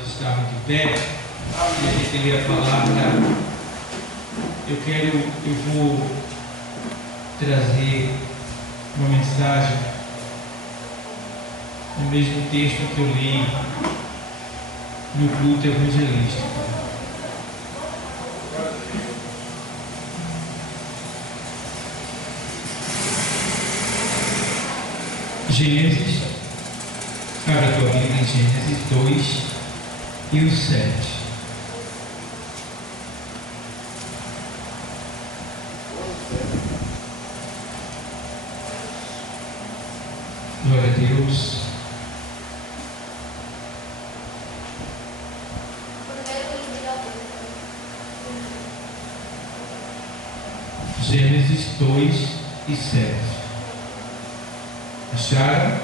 irmãos estavam de pé e a gente lia a palavra, eu vou trazer uma mensagem no mesmo texto que eu li no culto evangelístico. Gênesis, abre a tua Bíblia em Gênesis 2 e o 7. Glória a Deus. Gênesis 2 e 7. Acharam?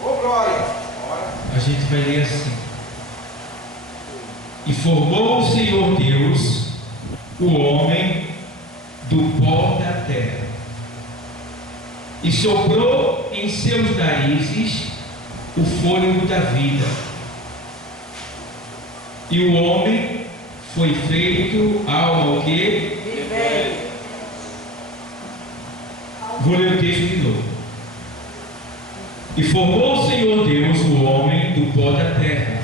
Ô glória! A gente vai ler assim: E formou o Senhor Deus o homem do pó da terra, e soprou em seus narizes o fôlego da vida, e o homem foi feito alma o quê? Viver. Vou ler o texto de novo. E formou o Senhor Deus o homem do pó da terra,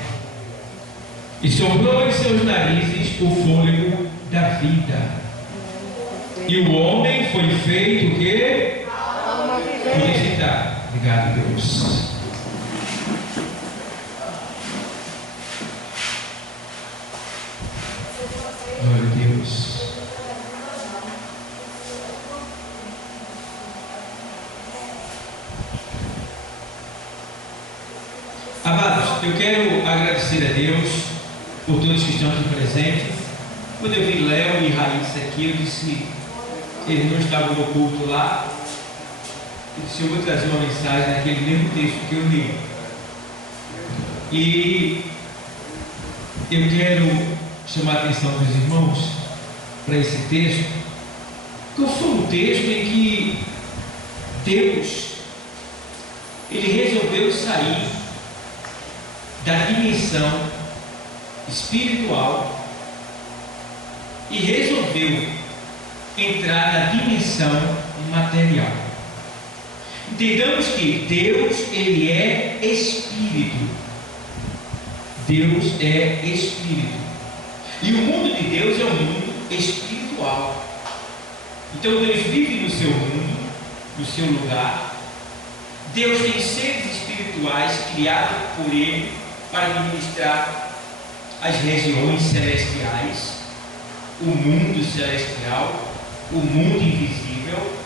e soprou em seus narizes o fôlego da vida, e o homem foi feito o quê? Alma Podia viver. citar. Obrigado, Deus. Glória a Deus. Amados, eu quero agradecer a Deus por todos que estão aqui presentes. Quando eu vi Léo e Raíssa aqui, eu disse, eles não estavam no culto lá, eu disse, eu vou trazer uma mensagem naquele mesmo texto que eu li. E eu quero chamar a atenção dos irmãos para esse texto, que foi um texto em que Deus, Ele resolveu sair da dimensão espiritual e resolveu entrar na dimensão material. Entendamos que Deus, Ele é Espírito. Deus é Espírito. E o mundo de Deus é um mundo espiritual. Então Deus vive no seu mundo, no seu lugar. Deus tem seres espirituais criados por Ele para administrar as regiões celestiais, o mundo celestial, o mundo invisível.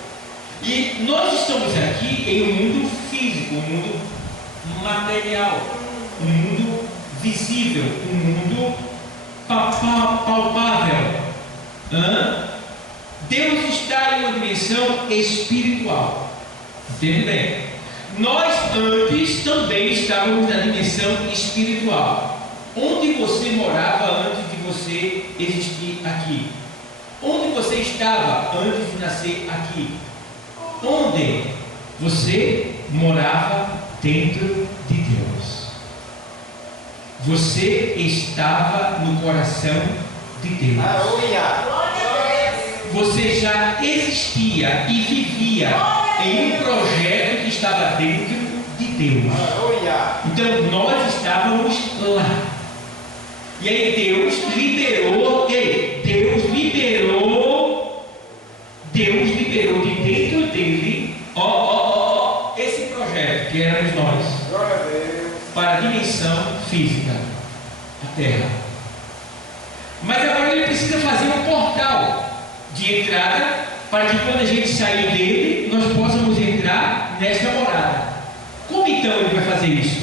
E nós estamos aqui em um mundo físico, um mundo material, um mundo visível, um mundo palpável. Deus está em uma dimensão espiritual. Entende bem? Nós antes também estávamos na dimensão espiritual. Onde você morava antes de você existir aqui? Onde você estava antes de nascer aqui? Onde você morava dentro de Deus? Você estava no coração de Deus. Você já existia e vivia em um projeto que estava dentro de Deus. Então nós estávamos lá. E aí Deus liberou de dentro dele esse projeto que éramos nós, para a dimensão física, a terra. Mas agora ele precisa fazer um portal de entrada para que quando a gente sair dele, nós possamos entrar nesta morada. Como então ele vai fazer isso?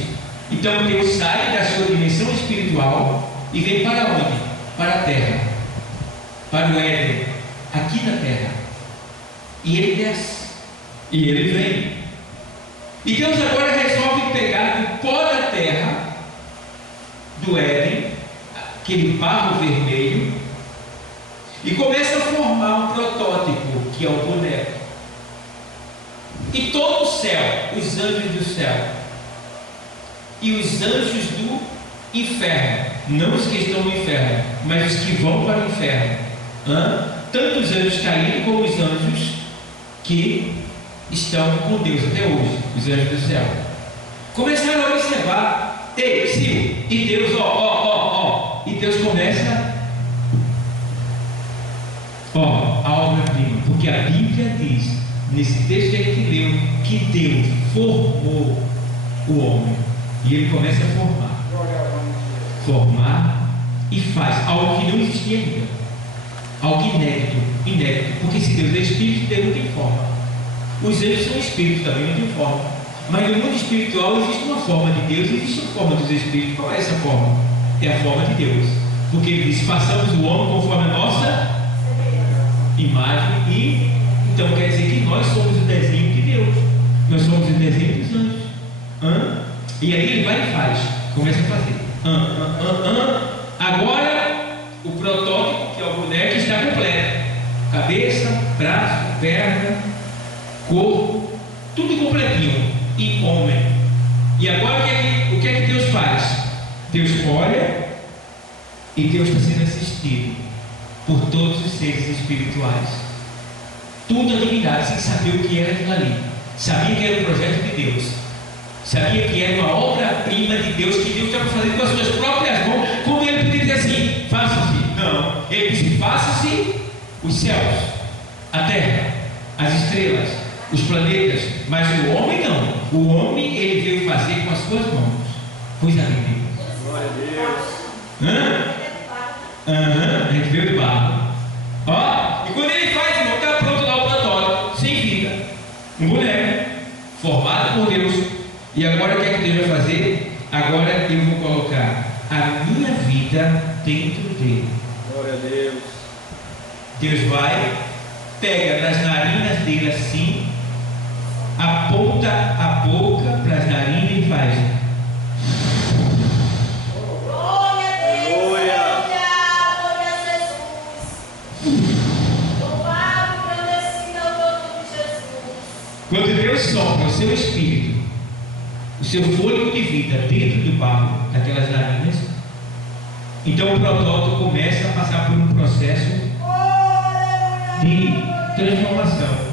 Então Deus sai da sua dimensão espiritual e vem para onde? Para a terra, para o Éden, aqui na terra. E ele desce, e ele vem. E Deus agora resolve pegar o pó da terra, do Éden, aquele barro vermelho, e começa a formar um protótipo, que é o boneco. E todo o céu, os anjos do céu, e os anjos do inferno, não os que estão no inferno, mas os que vão para o inferno. Tanto os anjos caídos como os anjos que estão com Deus até hoje, os anjos do céu. Começaram a observar, e Deus, e Deus começa, a obra-prima, porque a Bíblia diz, nesse texto que a gente leu, que Deus formou o homem, e ele começa a formar e faz algo que não existia ainda, algo inédito, porque se Deus é espírito, Deus não tem forma. Os anjos são espíritos, também não tem forma, mas no mundo espiritual existe uma forma de Deus, existe uma forma dos espíritos. Qual é essa forma? É a forma de Deus, porque ele diz, façamos o homem conforme a nossa imagem, e então quer dizer que nós somos o desenho de Deus, nós somos o desenho dos anjos. E aí ele vai e faz, começa a fazer. Agora o protótipo, que é o boneco, está completo: cabeça, braço, perna, corpo, tudo completinho, e homem. E agora o que é que Deus faz? Deus olha, e Deus está sendo assistido por todos os seres espirituais, tudo admirado, sem saber o que era aquilo ali. Sabia que era o projeto de Deus, sabia que era uma obra-prima de Deus, que Deus estava fazendo com as suas próprias mãos. Como ele podia dizer assim, faça-se? Não, ele disse, faça-se os céus, a terra, as estrelas, os planetas, mas o homem não. O homem ele veio fazer com as suas mãos. Coisa linda. Glória a Deus. A gente veio de barro. E quando ele faz, irmão, está pronto lá o protótipo, sem vida, um boneco formado por Deus. E agora o que é que Deus vai fazer? Agora eu vou colocar a minha vida dentro dele. Glória a Deus. Deus vai, pega nas narinas dele assim, aponta a boca para as narinas e faz. Quando Deus sopra o seu espírito, o seu fôlego de vida dentro do barro, daquelas narinas, então o protótipo começa a passar por um processo de transformação.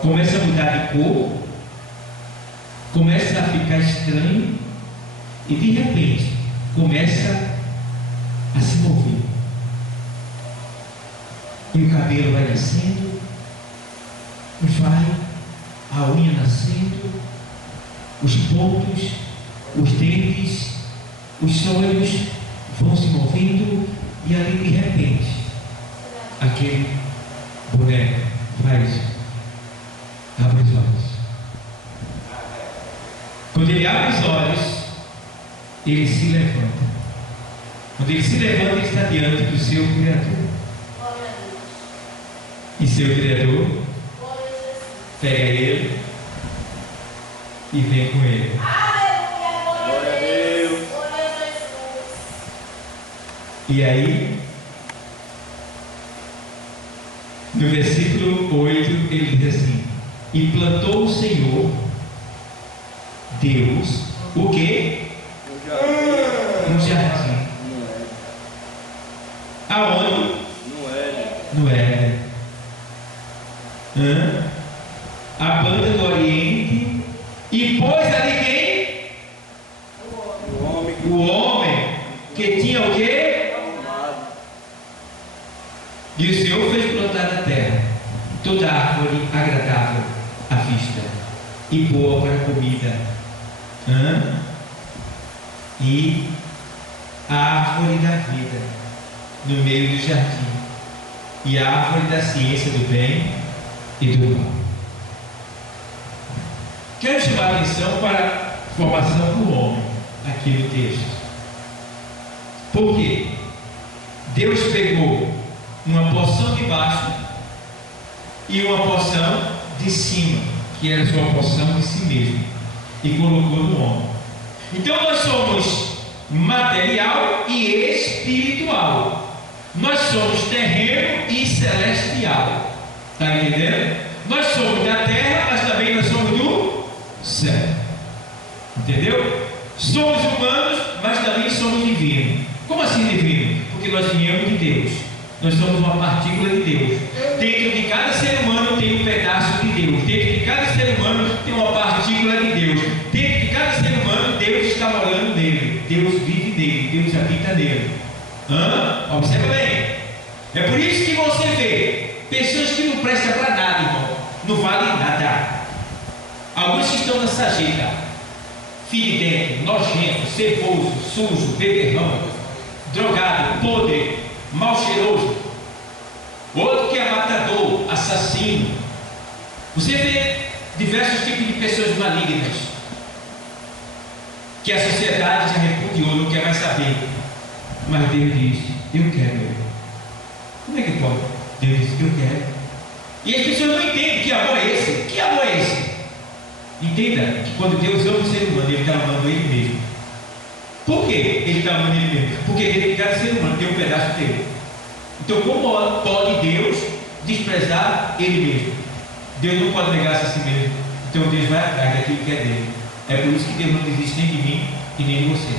Começa a mudar de cor, começa a ficar estranho e de repente começa a se mover. E o cabelo vai nascendo, a unha nascendo, os pontos, os dentes, os olhos vão se movendo, e ali de repente aquele boneco abre os olhos. Quando ele abre os olhos, ele se levanta. Quando ele se levanta, ele está diante do seu Criador. E seu Criador pega ele e vem com ele. Glória a Deus. E aí, no versículo 8, ele diz assim: e plantou o Senhor Deus o quê? Um jardim. Aonde? No Éden. A banda do Oriente, e pôs ali quem? O homem que tinha o quê? E o Senhor fez brotar na terra toda árvore agradável à vista e boa para a comida, e a árvore da vida no meio do jardim, e a árvore da ciência do bem e do mal. Quero chamar a atenção para a formação do homem aqui no texto. Por quê? Deus pegou uma porção de baixo e uma porção de cima, que era a sua porção de si mesmo, e colocou no homem. Então nós somos material e espiritual. Nós somos terreno e celestial. Está entendendo? Nós somos da terra, mas também nós somos do céu. Entendeu? Somos humanos, mas também somos divinos. Como assim divino? Porque nós viemos de Deus. Nós somos uma partícula de Deus. Dentro de cada ser humano tem um pedaço de Deus. Dentro de cada ser humano tem uma partícula de Deus. Dentro de cada ser humano, Deus está morando nele. Deus vive nele. Deus habita nele. Observa bem. É por isso que você vê pessoas que não prestam para nada, irmão. Não valem nada. Alguns que estão na sarjeta, fedendo, nojento, ceboso, sujo, beberrão, drogado, podre, mal cheiroso. Outro que é matador, assassino. Você vê diversos tipos de pessoas malignas que a sociedade já repudiou, não quer mais saber. Mas Deus diz: eu quero. Como é que pode? Deus diz: eu quero. E as pessoas não entendem que amor é esse. Que amor é esse? Entenda que quando Deus ama o ser humano, Ele está amando Ele mesmo. Por que Ele está amando Ele mesmo? Porque dentro de cada ser humano tem um pedaço dele. Então, como pode Deus desprezar Ele mesmo? Deus não pode negar-se a si mesmo. Então, Deus vai atrás daquilo que é dele. É por isso que Deus não desiste nem de mim e nem de você.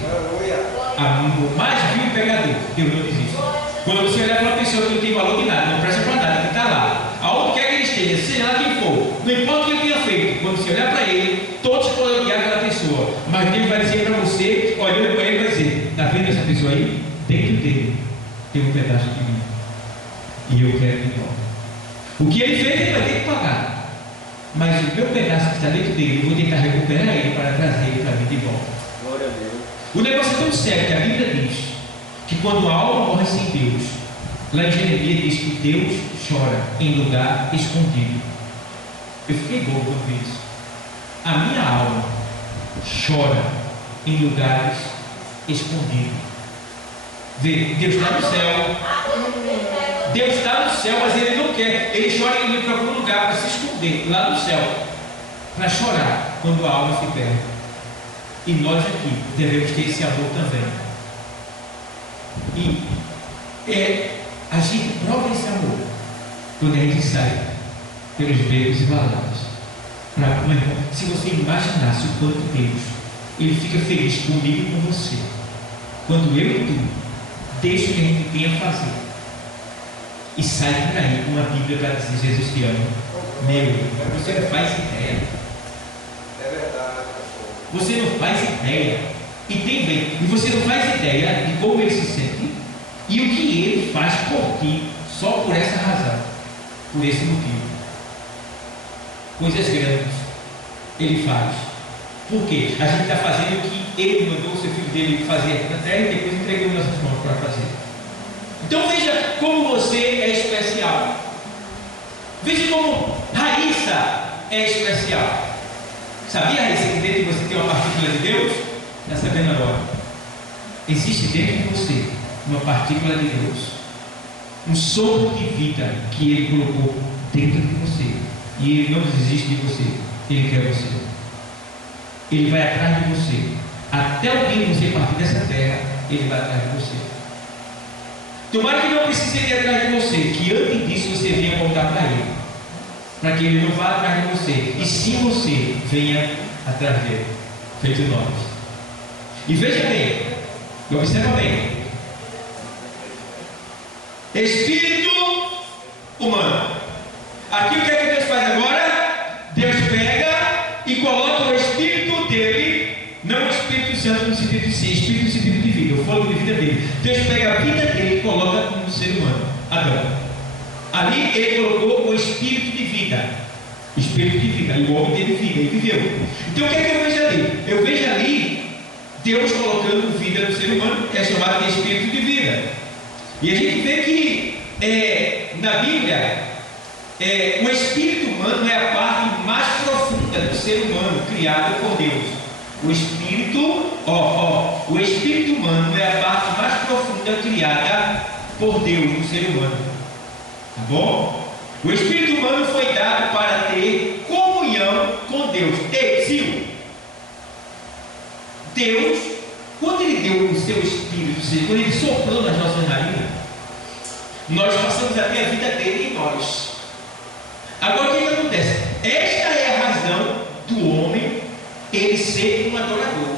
O mais vil pecador, Deus não desiste. Quando você olhar para uma pessoa que não tem valor de nada, não presta para nada, que está lá, aonde quer que ele esteja, seja lá quem for, não importa o que ele tenha feito, quando você olhar para ele, todos podem odiar aquela pessoa, mas Deus vai dizer para você, olhando para ele, vai dizer: está vendo essa pessoa aí? Dentro dele tem um pedaço de mim, e eu quero de volta. O que ele fez, ele vai ter que pagar, mas o meu pedaço que está dentro dele, eu vou tentar recuperar ele para trazer ele para mim de volta. Glória a Deus. O negócio é tão sério que a Bíblia diz que quando a alma morre sem Deus, lá em Jeremias diz que Deus chora em lugar escondido. Eu fiquei bobo quando vi isso. A minha alma chora em lugares escondidos. Vê, Deus está no céu. Deus está no céu, mas Ele não quer. Ele chora em algum lugar para se esconder lá no céu, para chorar quando a alma se perde. E nós aqui devemos ter esse amor também. E a gente prova esse amor quando a gente sai pelos becos e valados. Se você imaginasse o quanto Deus Ele fica feliz comigo e com você, quando eu e tu deixa o que a gente tem a fazer e sai por aí com uma Bíblia para dizer: Jesus te ama. Meu, você não faz ideia. É verdade. Você não faz ideia. E você não faz ideia de como Ele se sente e o que Ele faz por ti, só por essa razão, por esse motivo. Coisas grandes Ele faz. Por quê? A gente está fazendo o que Ele mandou o seu filho dele fazer aqui na terra e depois entregou em nossas mãos para fazer. Então veja como você é especial. Veja como Raíssa é especial. Sabia, Raíssa, que dentro de você tem uma partícula de Deus? Está sabendo agora? Existe dentro de você uma partícula de Deus, um sopro de vida que Ele colocou dentro de você, e Ele não desiste de você. Ele quer você. Ele vai atrás de você até o dia que você partir dessa terra. Ele vai atrás de você. Tomara que não precise ir atrás de você, que antes disso você venha voltar para Ele, para que Ele não vá atrás de você, e sim você venha atrás dele, feito nós. E veja bem, observa bem: espírito humano. Aqui o que é que Deus faz agora? Deus pega e coloca o espírito dele, não o Espírito Santo no sentido de si, espírito no sentido de vida, o fogo de vida dele. Deus pega a vida dele e coloca no ser humano, Adão. Ali ele colocou o espírito de vida. Espírito de vida, e o homem teve vida, ele viveu. Então o que é que eu vejo ali? Eu vejo ali Deus colocando vida no ser humano, que é chamado de espírito de vida. E a gente vê que na Bíblia o espírito humano é a parte mais profunda do ser humano criado por Deus. O espírito humano é a parte mais profunda criada por Deus no ser humano. Tá bom? O espírito humano foi dado para ter comunhão com Deus. Deus, quando Ele deu o seu espírito, quando Ele soprou nas nossas narinas, nós passamos a ter a vida dele em nós. Agora o que acontece? Esta é a razão do homem ele ser um adorador.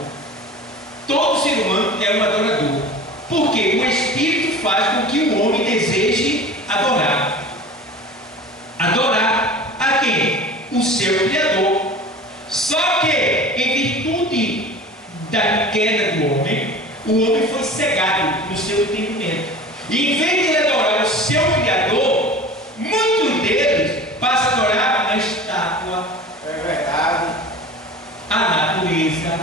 humano é um adorador. Porque o Espírito faz com que o homem deseje adorar. Adorar a quem? O seu Criador. Só que, em virtude da queda do homem, o homem foi cegado no seu entendimento. E em vez de adorar o seu Criador, muitos deles passam a adorar a estátua, a natureza,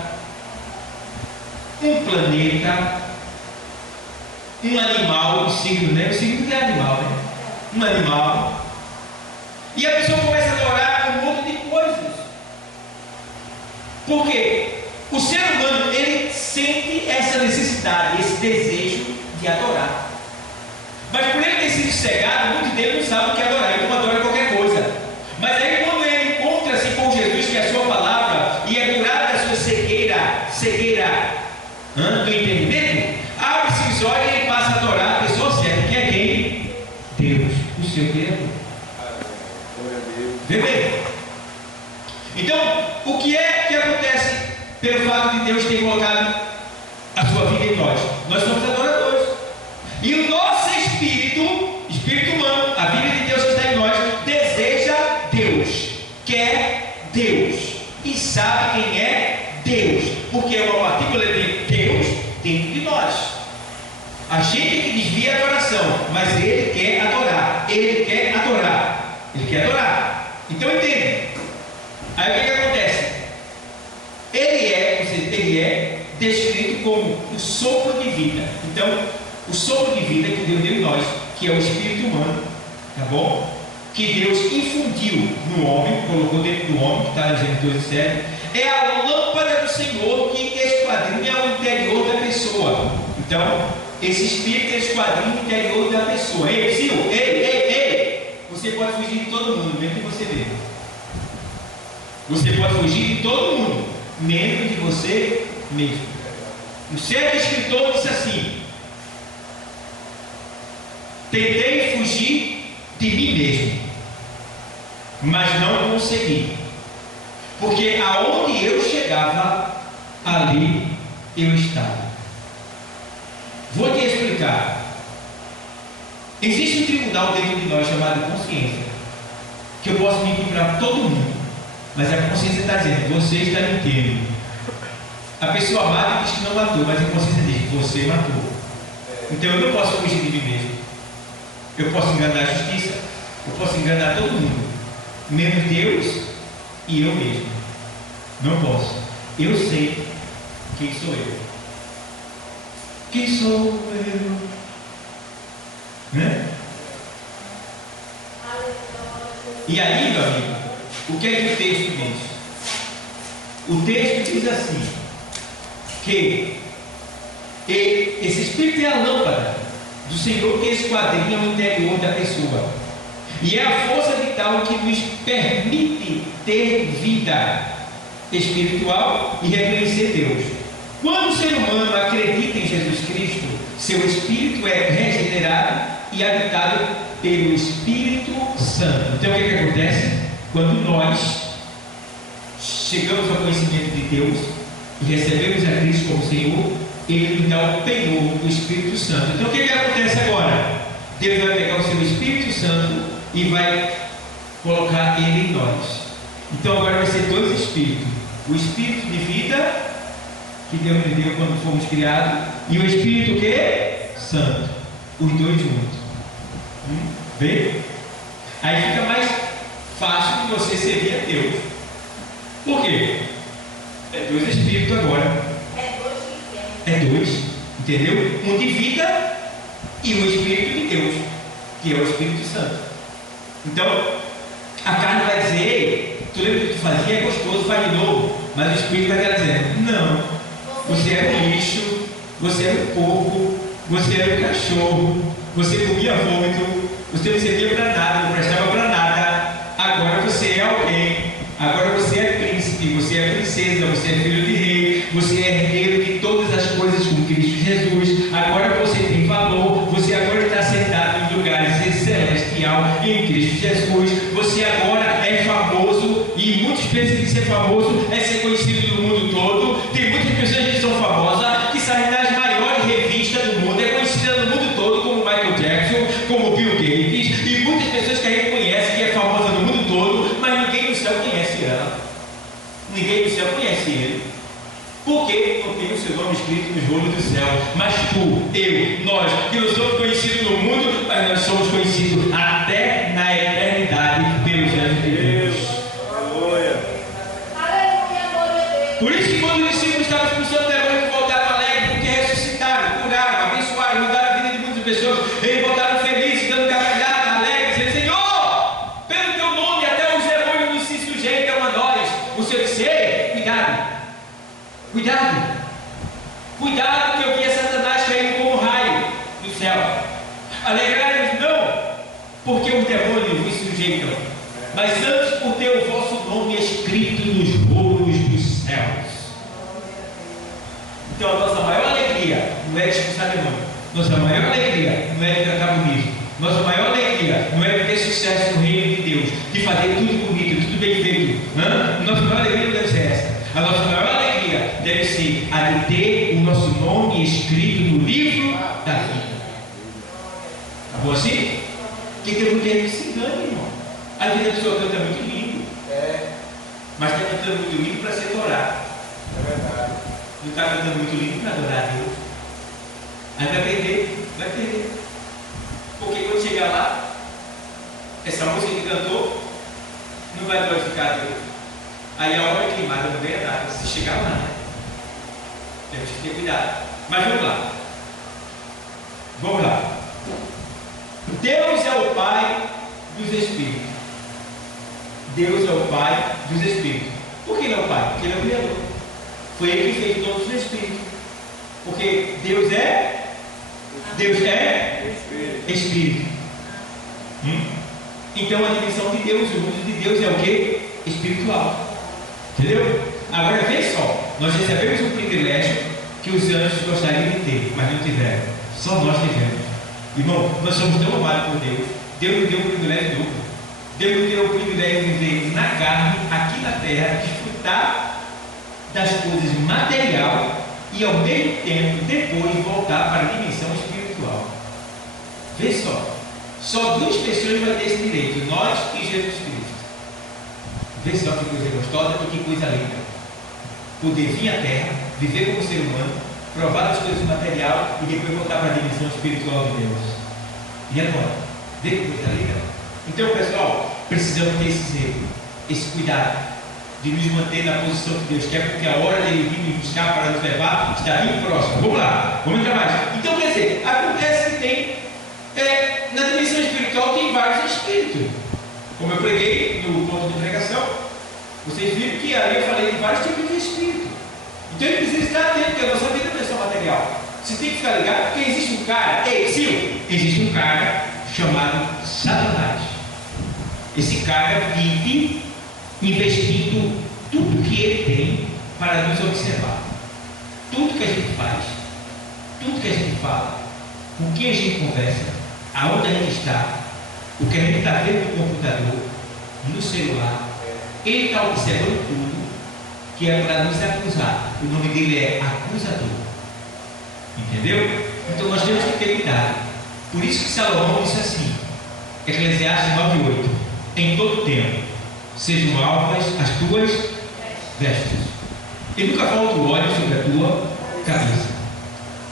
um planeta, um animal, o signo, né? O signo é animal, né? Um animal. E a pessoa começa a adorar um monte de coisas. Porque o ser humano, ele sente essa necessidade, esse desejo de adorar. Mas por ele ter sido cegado, muitos deles não sabem o que é adorar, então adora qualquer coisa. Mas aí quando ele encontra-se com Jesus, que é a sua palavra, e é curado da sua cegueira do entendimento, abre-se os olhos e ele passa a adorar a pessoa certa, que é quem? Deus, o seu Criador. Vê bem? Então, o que é que acontece pelo fato de Deus ter colocado a sua vida em nós? Nós somos adoradores. E o nosso espírito humano, a vida de Deus que está em nós, deseja Deus, quer Deus e sabe quem é Deus, porque é uma partícula de Deus dentro de nós. A gente que desvia a adoração, mas ele quer adorar, ele quer adorar, ele quer adorar. Então entende? Aí o que acontece? Ele é descrito como o sopro de vida. Então, o sopro de vida que Deus deu em nós, que é o espírito humano, tá bom? Que Deus infundiu no homem, colocou dentro do homem, que está em Gênesis 2:7, é a lâmpada do Senhor que esquadrinha o interior da pessoa. Então, esse espírito esquadrinha o interior da pessoa. Ei, Sil, ei! Você pode fugir de todo mundo, mesmo de você mesmo. Você pode fugir de todo mundo, menos de você mesmo. Um certo escritor disse assim: tentei fugir de mim mesmo, mas não consegui, porque aonde eu chegava, ali eu estava. Vou te explicar. Existe um tribunal dentro de nós chamado consciência, que eu posso mentir para todo mundo, mas a consciência está dizendo: você está mentindo. A pessoa amada diz que não matou, mas a consciência diz: você matou. Então eu não posso fugir de mim mesmo. Eu posso enganar a justiça, eu posso enganar todo mundo, menos Deus e eu mesmo. Não posso. Eu sei quem sou eu. Quem sou eu? Né? E aí, meu amigo, o que é que o texto diz? O texto diz assim: que esse espírito é a lâmpada do Senhor que esquadrinha o interior da pessoa, e é a força vital que nos permite ter vida espiritual e reconhecer Deus. Quando o ser humano acredita em Jesus Cristo, seu espírito é regenerado e habitado pelo Espírito Santo. Então o que acontece? Quando nós chegamos ao conhecimento de Deus e recebemos a Cristo como Senhor, Ele nos dá o penhor do Espírito Santo. Então o que acontece agora? Deus vai pegar o seu Espírito Santo e vai colocar Ele em nós. Então agora vai ser dois espíritos: o Espírito de vida que Deus nos deu quando fomos criados, e o Espírito que? Santo. Os dois juntos. Vê? Aí fica mais fácil de você servir a Deus. Por quê? É dois espíritos agora. É dois, entendeu? Um de vida e o Espírito de Deus, que é o Espírito Santo. Então, a carne vai dizer: ei, tu lembra o que tu fazia? É gostoso, faz de novo. Mas o Espírito vai estar dizendo: não, você era um lixo, você era um porco, você era um cachorro, você comia vômito, você não servia para nada, não prestava para nada. Agora você é alguém, agora você é príncipe, você é princesa, você é filho de rei, você é herdeiro de todas as coisas com Cristo Jesus. Agora você tem valor, você agora está sentado em lugares celestial em Cristo Jesus. Você agora é famoso, e muitos pensam que ser famoso é ser conhecido no mundo todo. Tem muitas pessoas que são famosas, que saem das tem o seu nome escrito nos rolos do céu. Mas tu, eu, nós, que não somos conhecidos no mundo, mas nós somos conhecidos até na eternidade pelos anjos de Deus. Por isso que quando os discípulos estavam expulsando demônios, voltaram alegres, porque ressuscitaram, curaram, abençoaram, mudaram a vida de muitas pessoas. Eles voltaram felizes, dando gargalhada, alegres, dizendo: Senhor, pelo teu nome até os demônios não se sujeitam a nós. O Senhor disse: ei, cuidado, cuidado, cuidado, que eu vi Satanás caindo como um raio do céu. Alegrai-vos não, porque os demônios vos sujeitam, mas antes por ter o vosso nome escrito nos rolos dos céus. Então a nossa maior alegria não é de expulsar demônio, nossa maior alegria não é de tratar bonito, nossa maior alegria não é de ter sucesso no reino de Deus, de fazer tudo bonito, tudo bem feito. Nossa maior alegria não deve ser essa. A nossa maior alegria deve ser a de ter o nosso nome escrito no livro da vida. Tá bom assim? Que tem muita gente que se engana, irmão. Às vezes a pessoa canta muito lindo, mas está cantando muito lindo para ser adorado. É verdade. Não está cantando muito lindo para adorar a Deus. Aí vai perder, vai perder. Porque quando chegar lá, essa música que cantou não vai glorificar a Deus. Aí a obra queimada não ganha nada. Se chegar lá, né? Temos que ter cuidado. Mas vamos lá. Vamos lá. Deus é o Pai dos Espíritos. Deus é o Pai dos Espíritos. Por que ele é o Pai? Porque ele é o Criador. Foi ele que fez todos os Espíritos. Porque Deus é Espírito. Então a dimensão de Deus, o mundo de Deus é o que? Espiritual. Entendeu? Agora vê só, nós recebemos um privilégio que os anjos gostariam de ter, mas não tiveram. Só nós tivemos. Irmão, nós somos tão amados por Deus. Deus nos deu um privilégio duplo. Deus nos deu o privilégio de viver na carne, aqui na terra, desfrutar das coisas materiais e ao mesmo tempo depois voltar para a dimensão espiritual. Vê só duas pessoas vão ter esse direito, nós e Jesus Cristo. Vê só que coisa gostosa e que coisa linda. Poder vir à terra, viver como ser humano, provar as coisas materiais e depois voltar para a dimensão espiritual de Deus. E agora? Vê que coisa linda? Então, pessoal, precisamos ter esse zelo, esse cuidado de nos manter na posição que Deus quer, porque a hora dele vir nos buscar para nos levar está bem próxima. Vamos lá, vamos entrar mais. Então, quer dizer, acontece que tem na dimensão espiritual tem vários espíritos. Como eu preguei no ponto de pregação, vocês viram que ali eu falei de vários tipos de espírito. Então ele precisa estar atento, porque a nossa vida não é só material. Você tem que ficar ligado, porque existe um cara, existe um cara chamado Satanás. Esse cara vive investindo tudo que ele tem para nos observar. Tudo que a gente faz, tudo que a gente fala, com quem a gente conversa, aonde a gente está, o que a gente está vendo no computador, no celular, ele está observando tudo, que é para nos acusar. O nome dele é acusador. Entendeu? Então nós temos que ter cuidado. Por isso que Salomão disse assim, Eclesiastes 9:8: em todo tempo sejam alvas as tuas vestes, e nunca falta o óleo sobre a tua cabeça.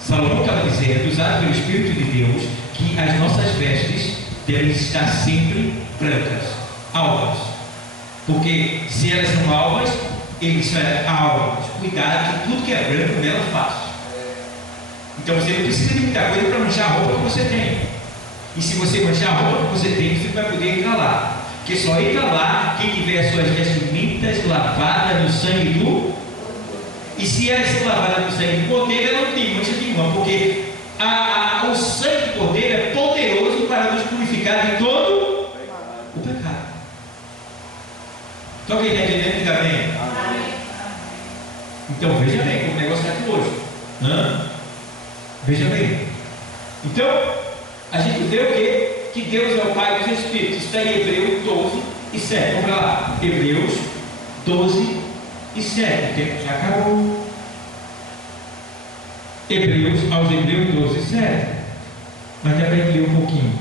Salomão estava dizendo, usado pelo Espírito de Deus, que as nossas vestes devem estar sempre brancas, alvas, porque se elas são alvas, ele disse: alvas, cuidado que tudo que é branco nela faz. Então você não precisa de muita coisa para manchar a roupa que você tem. E se você manchar a roupa que você tem, você vai poder entrar lá. Porque só entra lá quem tiver as suas vestimentas lavadas no sangue do. E se elas são lavadas no sangue do cordeiro, ela não tem mancha nenhuma, porque o sangue do cordeiro é poderoso para nos purificar de todo o pecado. Então quem está entendendo, diga bem. Então veja bem como o negócio está aqui hoje. Veja bem. Então, a gente vê o quê? Que Deus é o Pai dos Espíritos. Está em Hebreus 12:7. Vamos lá. Hebreus 12:7. O tempo já acabou. Aos Hebreus 12:7. Mas já aprendi um pouquinho.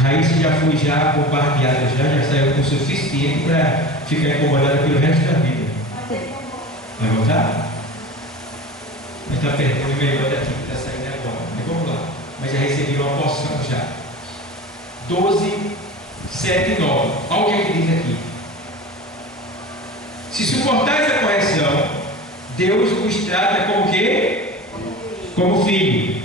Raíssa já foi bombardeada, já saiu com o suficiente para ficar incomodada pelo resto da vida. Vai voltar? está perdendo o melhor daqui que está saindo agora. Mas vamos lá. Mas já recebi uma porção já. 12, 7 e 9. Olha o que é que diz aqui. Se suportais a correção, Deus vos trata como o quê? Como filho.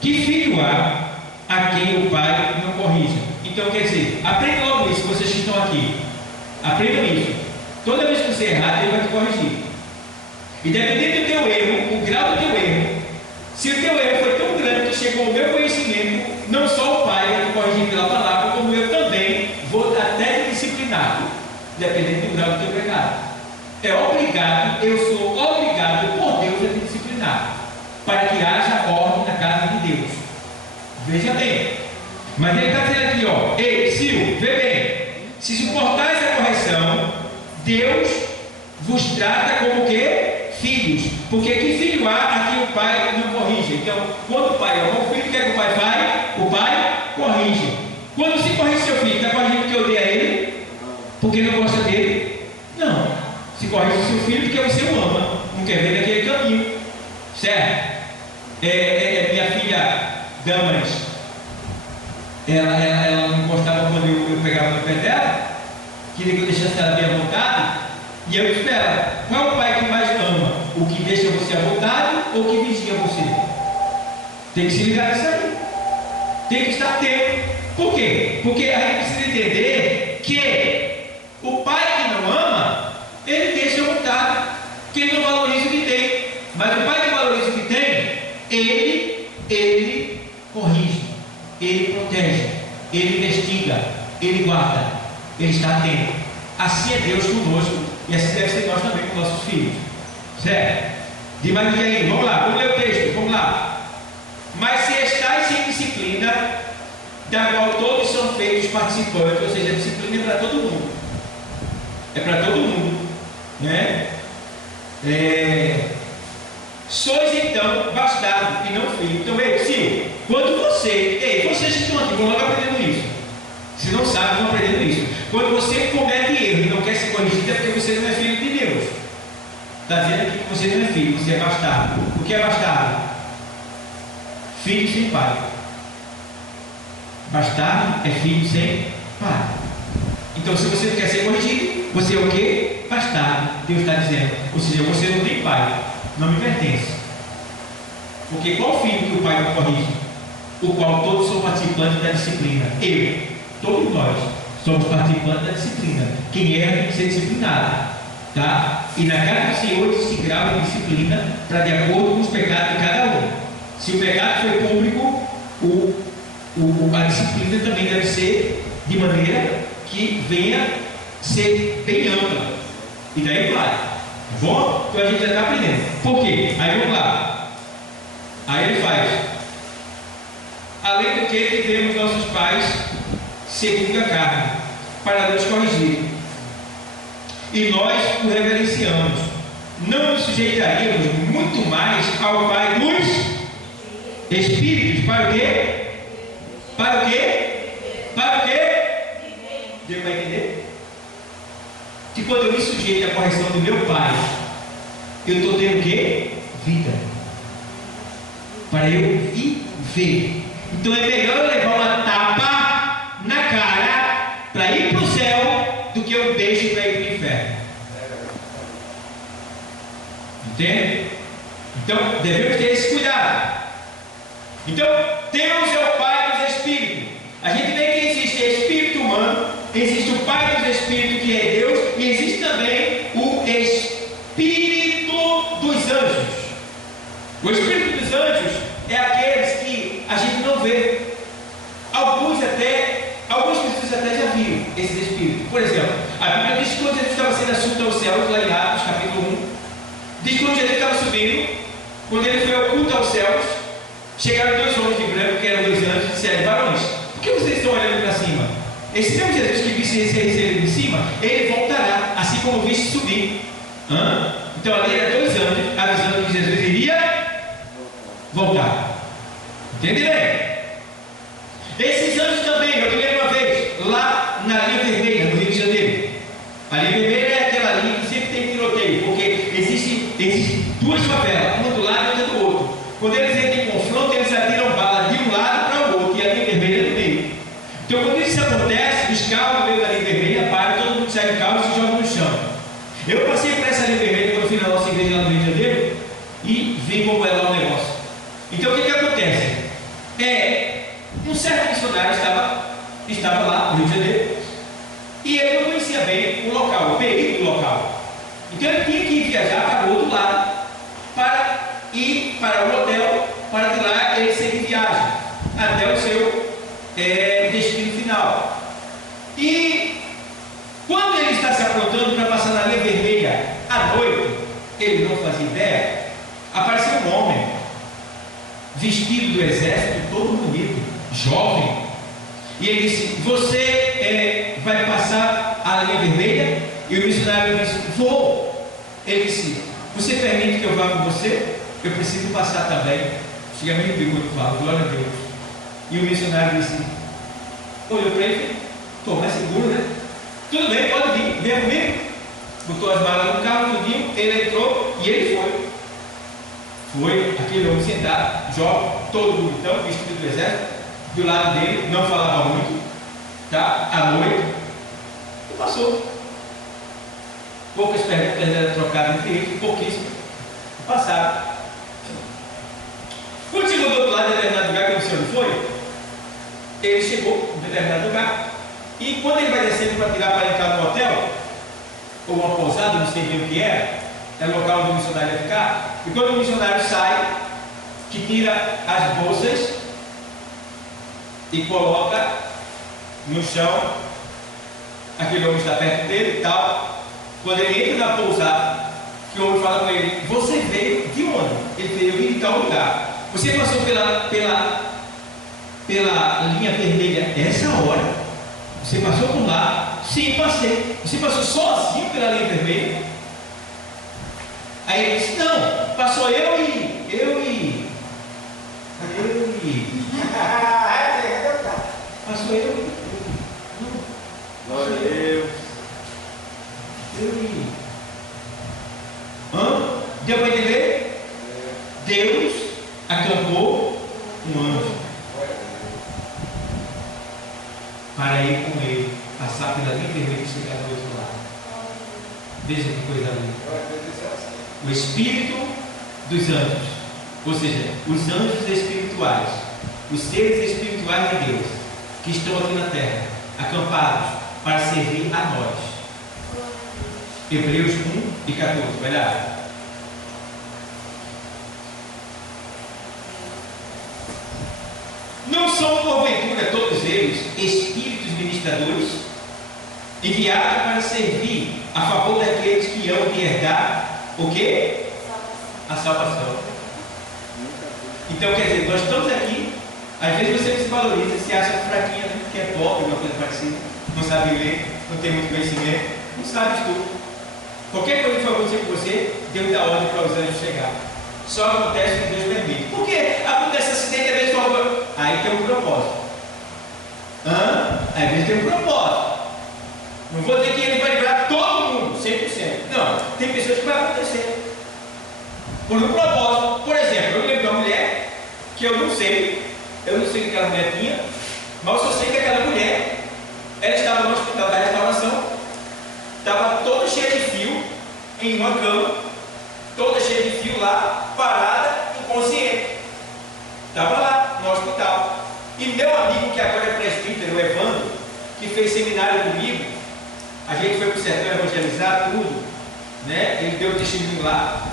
Que filho há a quem o pai não corrija? Então quer dizer, aprenda logo isso, vocês que estão aqui. Aprendam isso. Toda vez que você errar, Ele vai te corrigir. E dependendo do teu erro, o grau do teu erro, se o teu erro foi tão grande que chegou ao meu conhecimento, não só o pai vai te corrigir pela palavra, como eu também vou até te disciplinar, dependendo do grau do teu pecado. É obrigado, eu sou obrigado por Deus a te disciplinar, para que haja ordem na casa de Deus. Veja bem. Mas ele está dizendo aqui, ó, ei, Sil, vê bem. Se suportais a correção, Deus vos trata como o quê? Filhos. Porque que filho há a quem o pai não corrige? Então, quando o pai ama o filho, o que é que o pai faz? O pai corrige. Quando se corrige seu filho, está corrigindo porque odeia ele? Porque não gosta dele? Não. Se corrige seu filho porque você o ama, não quer ver naquele caminho. Certo? Minha filha Damaris, ela não gostava quando eu pegava no pé dela, queria que eu deixasse ela bem à vontade, e eu espero, qual é o pai que mais ama? O que deixa você à vontade ou o que vigia você? Tem que se ligar nisso aí, tem que estar atento. Por quê? Porque a gente precisa entender que o pai que não ama, ele deixa à vontade, que ele não valoriza o que tem. Mas o pai que valoriza o que tem, ele corrige, ele protege, ele investiga, ele guarda, ele está atento. Assim é Deus conosco e assim deve ser nós também com nossos filhos. Certo? Diz mais aí, vamos lá, vamos ler o texto, vamos lá. Mas se estáis sem disciplina, da qual todos são feitos participantes, ou seja, a disciplina é para todo mundo. É para todo mundo, né? Sois então bastardo e não filho. Então, Sil, quando vocês que estão aqui, vão logo aprendendo isso. Se não sabem, vão aprendendo isso. Quando você comete erro e não quer ser corrigido, é porque você não é filho de Deus. Está dizendo aqui que você não é filho, você é bastardo. O que é bastardo? Filho sem pai. Bastardo é filho sem pai. Então, se você não quer ser corrigido, você é o quê? Bastardo. Deus está dizendo. Ou seja, você não tem pai. Não me pertence. Porque qual filho que o pai não corrige? O qual todos são participantes da disciplina. Todos nós somos participantes da disciplina. Quem erra tem que ser disciplinado. Tá? E na casa do Senhor existe grau de disciplina para de acordo com os pecados de cada um. Se o pecado for público, a disciplina também deve ser de maneira que venha ser bem ampla. E daí vai. Tá bom? Então a gente já está aprendendo. Por quê? Aí vamos lá. Aí ele faz. Além do que tivemos nossos pais segundo a carne, para nos corrigir. E nós o reverenciamos. Não nos sujeitaríamos muito mais ao Pai dos Espíritos. Para o quê? Para o quê? Para o quê? Deu para entender? Que quando eu me sujeito à correção do meu pai, eu estou tendo o quê? Vida. Para eu viver. Então é melhor eu levar uma tapa na cara para ir para o céu do que eu deixo para ir para o inferno. Entende? Então devemos ter esse cuidado. Então Deus é o Pai dos Espíritos. A gente vê que existe espírito humano, existe o Pai dos Espíritos, que é Deus, e existe também o Espírito dos Anjos. O Espírito dos Anjos é aqueles que a gente não vê. Algumas pessoas até já viram esses espíritos. Por exemplo, a Bíblia diz que quando Jesus estava sendo assunto aos céus, lá em Atos capítulo 1, diz que quando Jesus estava subindo, quando ele foi oculto aos céus, chegaram dois homens de branco, que eram dois anjos, e disseram: varões, por que vocês estão olhando para cima? Esse mesmo Jesus que visse ser recebido de cima, ele voltará, assim como viste subir. Então ali eram dois anjos avisando que Jesus iria voltar. Entenderam? Esses anjos também, eu me lembro uma vez, lá na linha vermelha, no Rio de Janeiro. A linha vermelha é aquela linha que sempre tem tiroteio, porque existe duas favelas, uma do lado e outra do outro. como é lá o negócio. Então o que acontece? Um certo missionário estava lá no Rio de Janeiro e ele não conhecia bem o local, o período do local. Então ele tinha que viajar para o outro lado para ir para o hotel, para de lá ele seguir viagem até o seu destino final. E quando ele está se aprontando para passar na linha vermelha à noite, ele não fazia ideia, apareceu um homem vestido do exército, todo bonito, jovem, e ele disse: você vai passar a linha vermelha? E o missionário disse: vou. Ele disse: você permite que eu vá com você? Eu preciso passar também. Chega a mim e quando fala, glória a Deus. E o missionário disse, olhou para ele: estou mais seguro, né? Tudo bem, pode vir, vem comigo. Botou as malas no carro, tudinho, ele entrou e ele foi. Foi aquele homem sentado, jovem, todo bonitão, vestido do exército. Do lado dele, não falava muito, tá? À noite, e passou. Poucas perguntas eram trocadas entre eles, pouquíssimas. Passaram. Quando chegou do outro lado de determinado lugar, que o senhor não foi, ele chegou em determinado lugar, e quando ele vai descendo para tirar para entrar no hotel, ou uma pousada, não sei bem o que era o local onde o missionário ia ficar, e quando o missionário sai, que tira as bolsas e coloca no chão, aquele homem está perto dele e tal. Quando ele entra na pousada, que o homem fala com ele: você veio de onde? Ele veio de tal lugar. Você passou pela linha vermelha essa hora? Você passou por lá? Sim, passei. Você passou sozinho pela linha vermelha? Aí ele disse: não, passou eu e passou eu. Glória a Deus. Deu para entender? Deus acampou um anjo para ir com ele, passar pela linha vermelha e chegar do outro lado. Veja que coisa linda. O Espírito dos anjos, ou seja, os anjos espirituais, os seres espirituais de Deus, que estão aqui na terra, acampados para servir a nós. Hebreus 1 e 14, vai lá. Não são porventura todos eles espíritos ministradores, enviados para servir a favor daqueles que hão de herdar o quê? A salvação. Então, quer dizer, nós estamos aqui, às vezes você se valoriza, se acha fraquinha, né? Que é pobre, uma coisa parecida, não sabe ler, não tem muito conhecimento, não sabe de tudo. Qualquer coisa que for acontecer com você, Deus dá ordem para os anjos chegar. Só acontece que Deus permite. Por que acontece acidente, às vezes só... Aí tem um propósito. Às vezes tem um propósito. Não vou dizer que ele vai livrar todo mundo, 100%. Não, tem pessoas que vai acontecer por um propósito. Por exemplo, eu lembro de uma mulher que eu não sei o que aquela mulher tinha, mas eu só sei que aquela mulher, ela estava no hospital da restauração, estava toda cheia de fio, em uma cama, toda cheia de fio lá, parada, inconsciente. Estava lá no hospital. E meu amigo, que agora é presbítero, o Evandro, que fez seminário comigo, a gente foi para o sertão evangelizar tudo, né? Ele deu testemunho lá.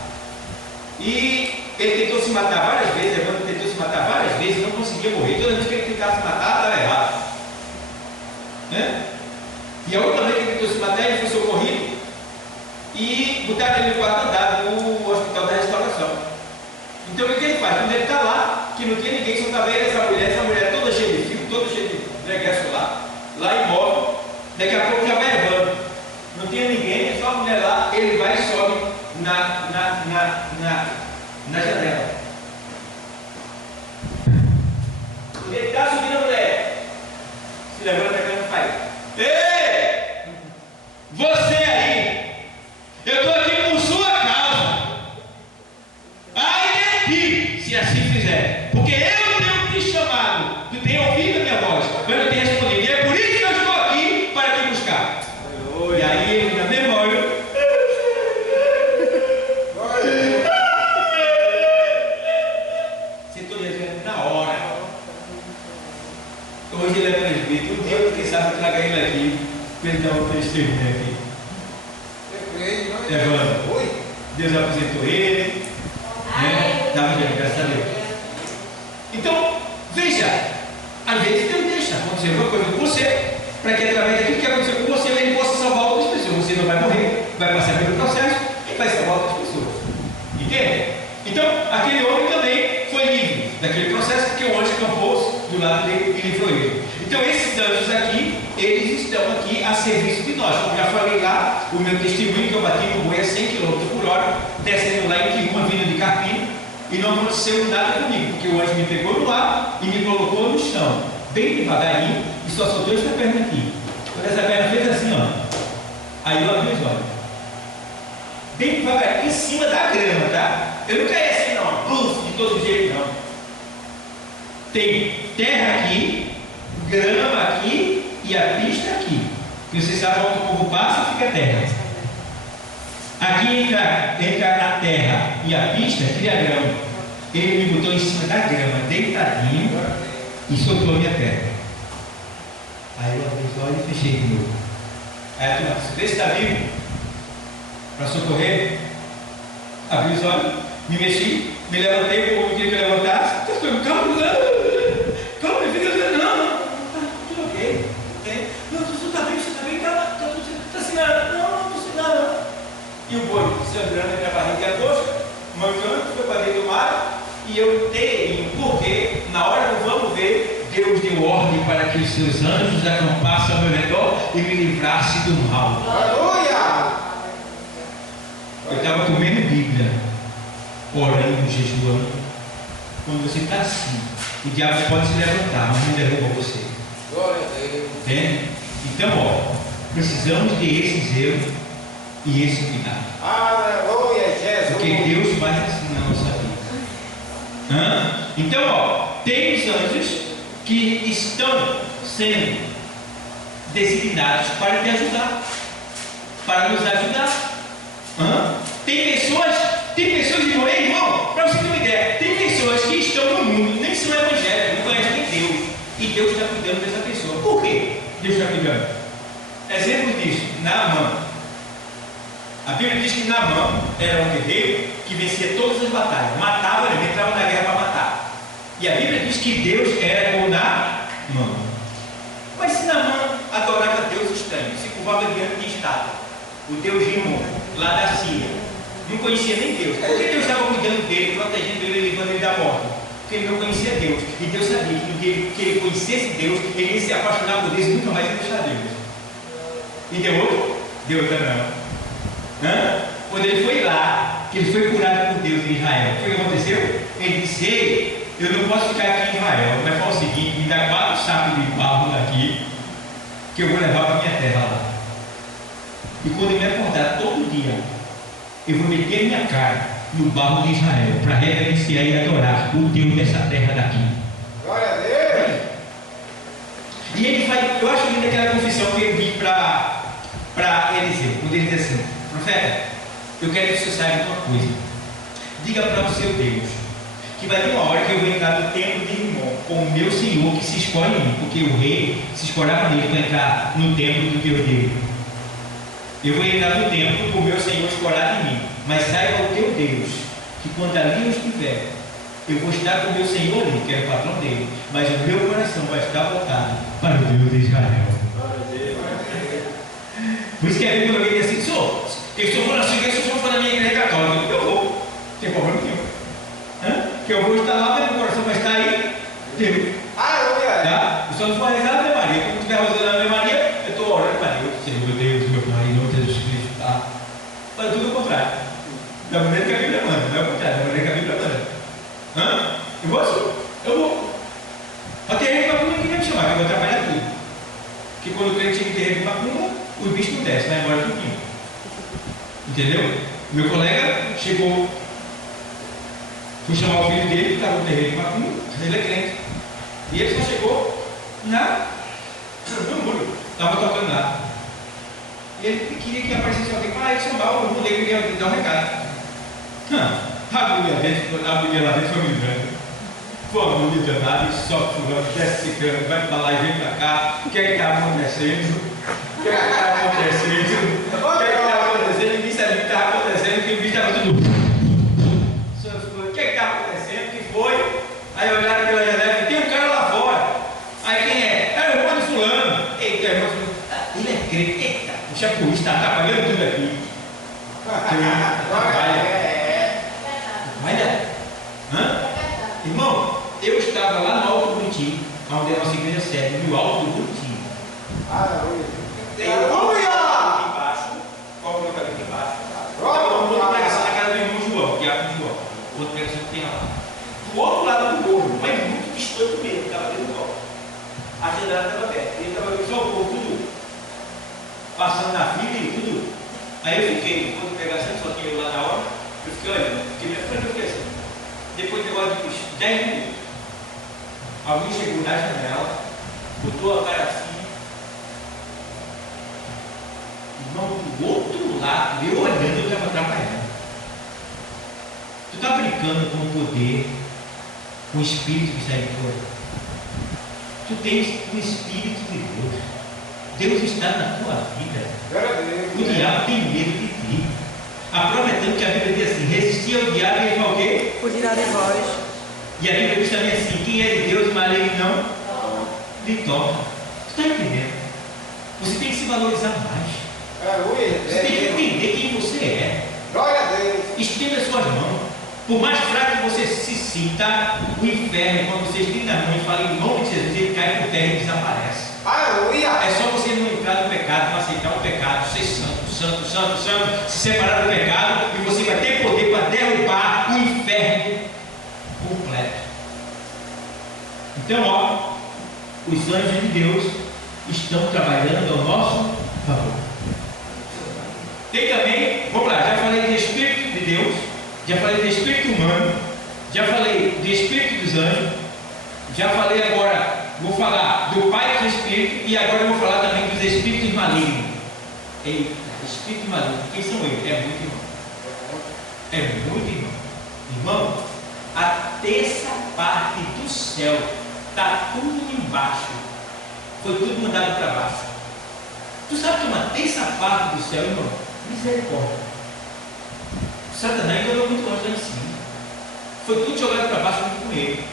E ele tentou se matar várias vezes, Evandro tentou se matar várias vezes e não conseguia morrer. Toda vez que ele tentava se matar, estava errado. Né? E a outra vez que ele tentou se matar, ele foi socorrido e botaram ele no quarto andar no hospital da restauração. Então o que ele faz? Quando ele está lá, que não tinha ninguém, só estava ele e essa mulher toda cheia de fio, toda cheia de negócio lá imóvel, daqui a pouco já vai levando. Não tinha ninguém, é só a mulher lá, ele vai e sobe na janela. Ele está subindo a mulher, se levanta a cama e faz: ei! Você aí, eu estou aqui por sua causa. Ai de ti, se assim fizer, porque eu tenho te chamado, tu tem ouvido a minha voz, mas não tem respondido, e é por isso que eu estou aqui para te buscar. E aí ele na memória, sábado traga ele aqui, para ele dar um testemunho aqui. Evandro, Deus apresentou ele, né? Estava bem, graças a Deus. Então, veja, às vezes Deus deixa acontecer alguma coisa com você, para que através daquilo que aconteceu com você, ele possa salvar outras pessoas. Você não vai morrer, vai passar pelo processo e vai salvar outras pessoas. Entende? Então, aquele homem também foi livre daquele processo, porque o anjo campou do lado dele e livrou ele. Então, esses anjos aqui, eles estão aqui a serviço de nós. Como já falei lá, o meu testemunho que eu bati no boi a 100 km por hora, descendo lá em Quiuma, vindo de Carpina, e não aconteceu nada comigo, porque o anjo me pegou no ar e me colocou no chão, bem devagarinho, e só soltou essa perna aqui. Quando essa perna fez assim, ó, aí eu abri os olhos. Bem devagarinho, em cima da grama, tá? Eu não caí assim, não, de todo jeito, não. Tem terra aqui, grama aqui e a pista aqui. Porque vocês sabem onde o povo passa, fica terra. Aqui entra a terra e a pista, cria grama. Ele me botou em cima da grama, deitadinho, e soltou a minha perna. Aí eu abri os olhos e fechei de novo. Aí a turma, você vê se está vivo? Para socorrer, abri os olhos, me mexi, me levantei, como eu queria que eu levantasse. Calma, filho, não, tudo ok. Não, você está bem, tá assim, não estou sem nada. E o boi sangrando entre a barriga e a coxa, mancando, foi para dentro do mar, e eu dei, porque na hora do vamos ver, Deus deu ordem para que os seus anjos acampassem ao meu redor e me livrassem do mal. Aleluia! Eu estava comendo Bíblia, orando, jejuando. Quando você está assim, o diabo pode se levantar, mas não derruba você. Glória a Deus. Entende? Então, precisamos ter esse zelo e esse cuidado. Aleluia, Jesus. Porque Deus faz assim na nossa vida. Então, tem os anjos que estão sendo designados para te ajudar, para nos ajudar. Tem pessoas, irmão, para você ter uma ideia, tem pessoas que estão no mundo, nem são evangélicos, não conhecem nem Deus, e Deus está cuidando dessa pessoa. Por quê? Deus está cuidando. Exemplo disso, Naamã. A Bíblia diz que Naamã era um guerreiro que vencia todas as batalhas, matava, ele entrava na guerra para matar. E a Bíblia diz que Deus era com Naamã. Mas se Naamã adorava Deus estranho, se curvava diante de estátua, o Deus Rimon, lá da Síria, não conhecia nem Deus. Por que Deus estava cuidando dele, protegendo ele, livrando ele da morte? Porque ele não conhecia Deus. E Deus sabia que ele conhecesse Deus, ele ia se apaixonar por Deus e nunca mais ia deixar Deus. E deu outro? Deu outra não. Quando ele foi lá, que ele foi curado por Deus em Israel, o que aconteceu? Ele disse: eu não posso ficar aqui em Israel, mas fala o seguinte, me dá 4 sacos de barro daqui, que eu vou levar para minha terra lá. E quando eu me acordar todo dia, eu vou meter minha cara no barro de Israel, para reverenciar e adorar o Deus dessa terra daqui. Glória a Deus! E ele faz, eu acho linda aquela confissão que eu vi para Eliseu, quando ele diz assim: profeta, eu quero que você saiba uma coisa, diga para o seu Deus, que vai ter uma hora que eu vou entrar no templo de Rimon, com o meu Senhor que se escolhe em mim, porque o rei se escolhava nele para entrar no templo do Deus dele. Eu vou entrar no templo com o meu Senhor escolhado em mim, mas saiba o teu Deus, que quando ali eu estiver, eu vou estar com o meu Senhor ali, que é o patrão dele, mas o meu coração vai estar voltado para o Deus de Israel. Por isso que a Bíblia diz assim: eu for na sua igreja, se eu for na minha igreja católica, eu vou, não tem problema nenhum. Que eu vou estar lá, mas meu coração vai estar aí, Deus. Tá? Eu só não vou rezar a Ave Maria. Quando estiver rezando a Ave Maria, eu estou orando para Deus, Senhor, meu Deus, meu Pai, em nome de Jesus Cristo. Tá? Mas tudo o contrário. Da maneira que a Bíblia manda, não é o contrário, da maneira que a Bíblia manda. Eu vou assim, eu vou. A terreno de macumba ninguém vai me chamar, que eu vou atrapalhar tudo. Porque quando o crente chega em terreno de macumba, os bichos não descem, vai embora tudinho. Entendeu? Meu colega chegou, fui chamar o filho dele, que estava no terreno de macumba, ele é crente. E ele só chegou no muro, estava tocando nada. E ele queria que aparecesse alguém para ele chamar o irmão dele e dar um recado. A Bíblia lá dentro foi me livrando. Foi uma bonita nada, e só fulano, desce ciclano, vai pra lá e vem pra cá. O que é que tá acontecendo? O que é que tá acontecendo? O que é que tá acontecendo? Ninguém sabia o que estava acontecendo, porque o bicho estava tudo. O que é que tá acontecendo? O que foi? Aí olharam pela janela e tem um cara lá fora. Aí quem é? É o irmão de fulano. Eita, irmão de fulano. Ele é crente. Eita, o chapuísta está atrapalhando tudo aqui. Olha. Hã? Irmão, eu estava lá no Alto do Buriti, onde a nossa igreja serve, no Alto do Buriti. Tem um aqui embaixo. Qual é o meu cabelo aqui embaixo? Outra pregação na casa do irmão João, Diácono João. Outra pregação que tem lá. Do outro lado do morro, mas muito distante mesmo, estava dentro do copo. A janela estava aberta. Ele estava vendo só o povo tudo passando na fila e tudo. Aí eu fiquei, quando pregação, só tinha eu lá na hora, eu fiquei olhando, fiquei minha frente, eu fiquei assim. Depois de agora de 10 minutos, alguém chegou na janela, botou a cara assim. Irmão, do outro lado, eu olhando, eu estava atrapalhando. Tu está brincando com o poder, com o Espírito que está em fora. Tu tens o Espírito de Deus. Deus está na tua vida. O diabo tem medo de ti. Aproveitando que a Bíblia diz assim: resistir ao diabo e ele vai o quê? Fugirá de vós. E a Bíblia diz também assim: quem é de Deus, maligno não lhe toca. Tu está entendendo? Você tem que se valorizar mais. Você tem que entender quem você é. Glória a Deus. Estenda suas mãos. Por mais fraco que você se sinta, o inferno, quando você estende a mão e fala em nome de Jesus, ele cai por terra e desaparece. Aleluia. É só você não entrar no pecado, não aceitar o pecado, ser santo, santo, santo, santo, se separar do pecado, e você vai ter poder para derrubar o inferno completo. Então, ó, os anjos de Deus estão trabalhando ao nosso favor. Tem também, vamos lá, já falei de Espírito de Deus, já falei de Espírito humano, já falei de Espírito dos anjos, já falei agora, vou falar do Pai dos Espíritos, e agora eu vou falar também dos Espíritos malignos. Eita, Espírito maligno, quem são eles? É muito irmão. É muito irmão. Irmão, a terça parte do céu está tudo embaixo. Foi tudo mandado para baixo. Tu sabe que uma terça parte do céu, irmão? Misericórdia. Satanás ganhou muito longe lá em cima. Foi tudo jogado para baixo junto com ele.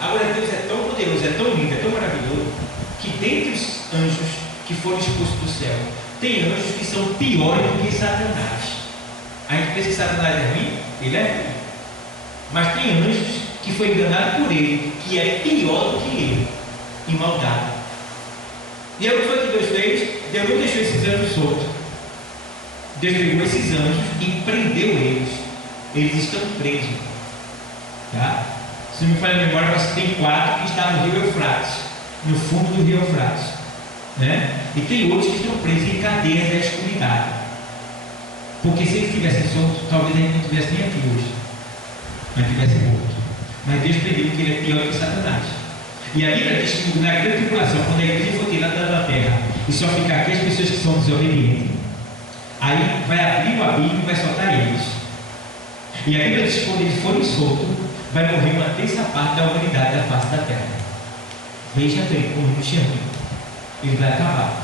Agora Deus é tão poderoso, é tão lindo, é tão maravilhoso, que dentre os anjos que foram expulsos do céu, tem anjos que são piores do que Satanás. A gente pensa que Satanás é ruim, ele é ruim. Mas tem anjos que foi enganado por ele, que é pior do que ele, em maldade. E aí o que foi que Deus fez? Deus não deixou esses anjos soltos. Deus pegou esses anjos e prendeu eles. Eles estão presos. Tá? Se não me falha a memória, parece que tem 4 que estão no rio Eufrates, no fundo do rio Eufrates, né? E tem outros que estão presos em cadeias da escuridade, porque se eles tivessem soltos, talvez a gente não estivesse nem aqui hoje, mas tivesse morto. Mas Deus prendeu que ele é pior que Satanás. E a Bíblia diz que na grande tribulação, quando a igreja for tirada da terra e só ficar aqui as pessoas que são desobedientes, aí vai abrir o abismo e vai soltar eles. E a Bíblia diz que quando eles forem soltos, vai morrer uma terça parte da humanidade da face da terra. Veja bem como ele chama. Ele vai acabar.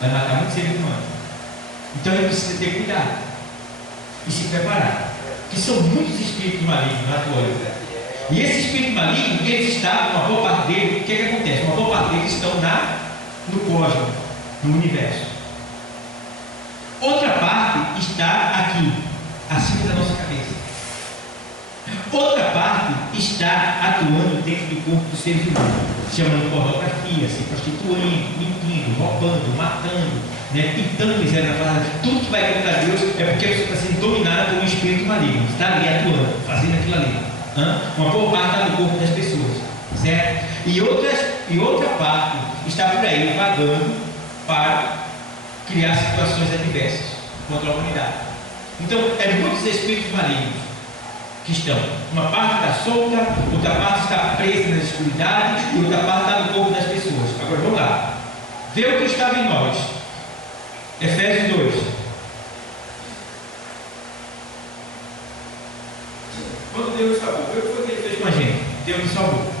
Vai matar muito ser humano. Então ele precisa ter cuidado e se preparar. Que são muitos espíritos malignos na tua vida. E esse espírito maligno, eles estão, uma boa parte deles, o que acontece? Uma boa parte deles estão no cosmos, no universo. Outra parte está aqui, acima da nossa cabeça. Outra parte está atuando dentro do corpo dos seres humanos, chamando pornografia, se prostituindo, mentindo, roubando, matando, né, pintando miséria na palavra. Tudo que vai contra Deus é porque você está sendo dominado por um espírito maligno, está ali atuando, fazendo aquilo ali. Uma boa parte está no corpo das pessoas, certo? E outra parte está por aí vagando para criar situações adversas contra a humanidade. Então, é muitos espíritos malignos que estão, uma parte está solta, outra parte está presa nas escuridades e outra parte está no corpo das pessoas. Agora vamos lá, vê o que estava em nós. Efésios 2. Quando Deus nos salvou, vê o que ele fez com a gente. Deus nos salvou.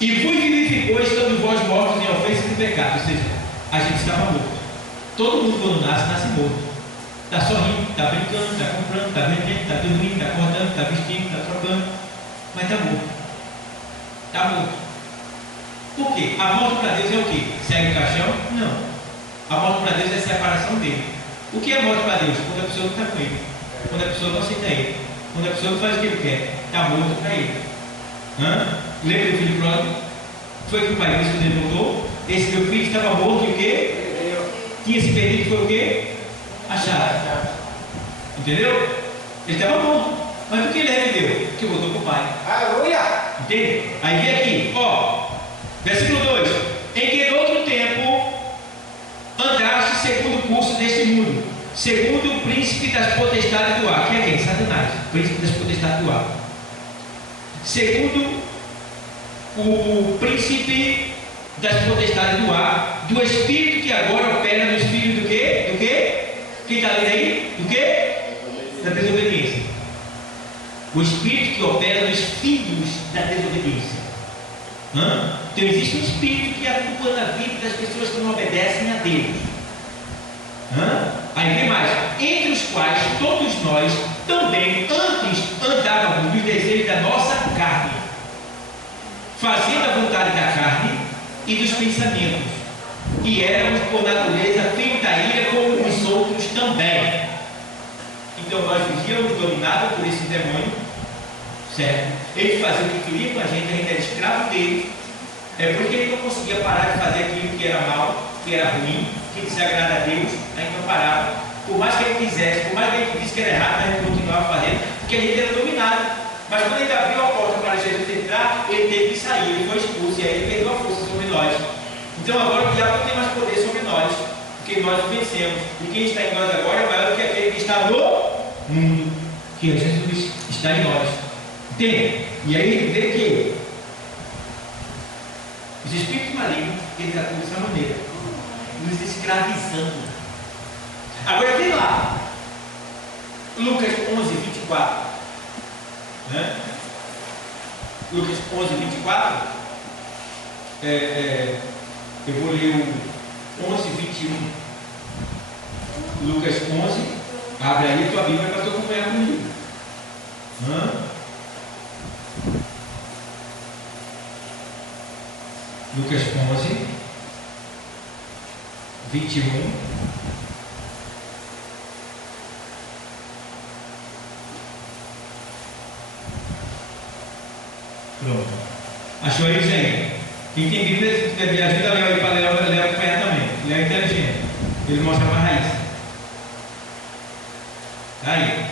E vos vivificou, estando vós mortos em ofensas e pecados. Ou seja, a gente estava morto. Todo mundo quando nasce, nasce morto. Está sorrindo, está brincando, está comprando, está vendendo, está dormindo, está acordando, está vestindo, está trocando. Mas está morto. Está morto. Por quê? A morte para Deus é o quê? Segue o caixão? Não. A morte para Deus é a separação dele. O que é morte para Deus? Quando a pessoa não está com ele. Quando a pessoa não aceita ele. Quando a pessoa não faz o que ele quer. Está morto para ele. Lembra do filho pródigo? Foi o que o pai disse quando ele voltou? Esse meu filho estava morto e o quê? Tinha se perdido, foi o quê? A chave. Entendeu? Ele estava morto. Mas por que ele reviveu? Porque voltou para o pai. Aleluia! Entende? Aí vem aqui, ó. Versículo 2: em que no outro tempo andaste segundo o curso deste mundo, segundo o príncipe das potestades do ar. Que é quem? Satanás, príncipe das potestades do ar. Segundo o príncipe das potestades do ar, do espírito que agora opera nos filhos do quê? Do quê? Quem está lendo aí? Do quê? Da desobediência. O espírito que opera nos filhos da desobediência. Então existe um espírito que atua na vida das pessoas que não obedecem a Deus. Aí vem mais: entre os quais todos nós também antes andávamos nos desejos da nossa carne, fazendo a vontade da carne e dos pensamentos, e éramos por natureza filhos da ira como os outros também. Então nós vivíamos dominados por esse demônio, certo? Ele fazia o que queria com a gente era escravo dele. É porque ele não conseguia parar de fazer aquilo que era mal, que era ruim, que desagrada a Deus. A gente não parava. Por mais que ele quisesse, por mais que ele disse que era errado, a gente continuava fazendo, porque a gente era dominado. Mas quando ele abriu a porta para Jesus entrar, ele teve que sair, ele foi expulso, e aí ele perdeu a força sobre nós. Então agora o diabo não tem mais poder sobre nós, porque nós vencemos. E quem está em nós agora é maior do que aquele que está no mundo, que é Jesus está em nós. Entende? E aí ele vê que os espíritos malignos, eles atuam dessa maneira, nos escravizando. Agora vem lá, Lucas 11:24. Lucas 11:24. Eu vou ler o 11:21. Lucas 11. Abre aí a tua Bíblia para tu acompanhar comigo. Lucas 11:21. Pronto. Achou isso aí? Quem tem Bíblia, se tiver me ajuda, Léo aí para Léo acompanhar também. Léo é inteligente. Ele mostra para a raiz. Tá aí.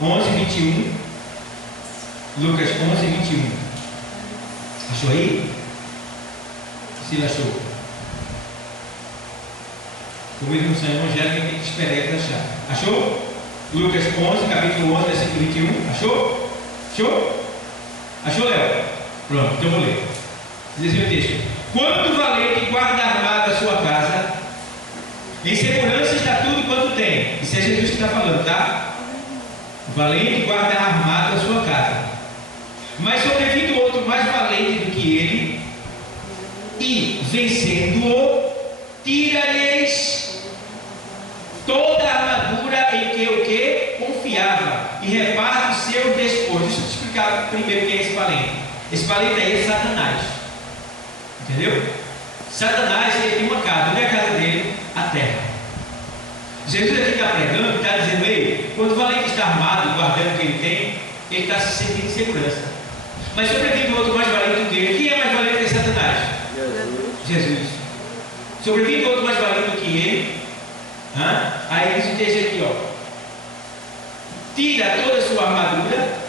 11:21. Lucas 11:21. Achou aí? Se ele achou. Como eles não são evangélicos, tem que esperar ele achar. Achou? Lucas 11, capítulo 11, versículo 21. Achou? Achou? Achou, Léo? Pronto, então eu vou ler. Diz assim o texto: quando o valente guarda armado a sua casa, em segurança está tudo quanto tem. Isso é Jesus que está falando, tá? O valente guarda armado a sua casa. Mas sobrevindo outro mais valente do que ele, e vencendo-o, tira-lhes toda a armadura em que o que confiava e reparte os seus despojos. Deixa eu te explicar primeiro quem é esse valente. Esse valente aí é Satanás. Entendeu? Satanás, ele tem uma casa. Onde é a casa dele? A terra. Jesus aqui está pregando, está dizendo: ei, quando o valente está armado, guardando o que ele tem, ele está se sentindo em segurança. Mas sobrevive outro mais valente do que ele. Quem é mais valente que Satanás? Jesus. Sobrevive outro mais valente do que ele. Aí diz o texto aqui, ó: tira toda a sua armadura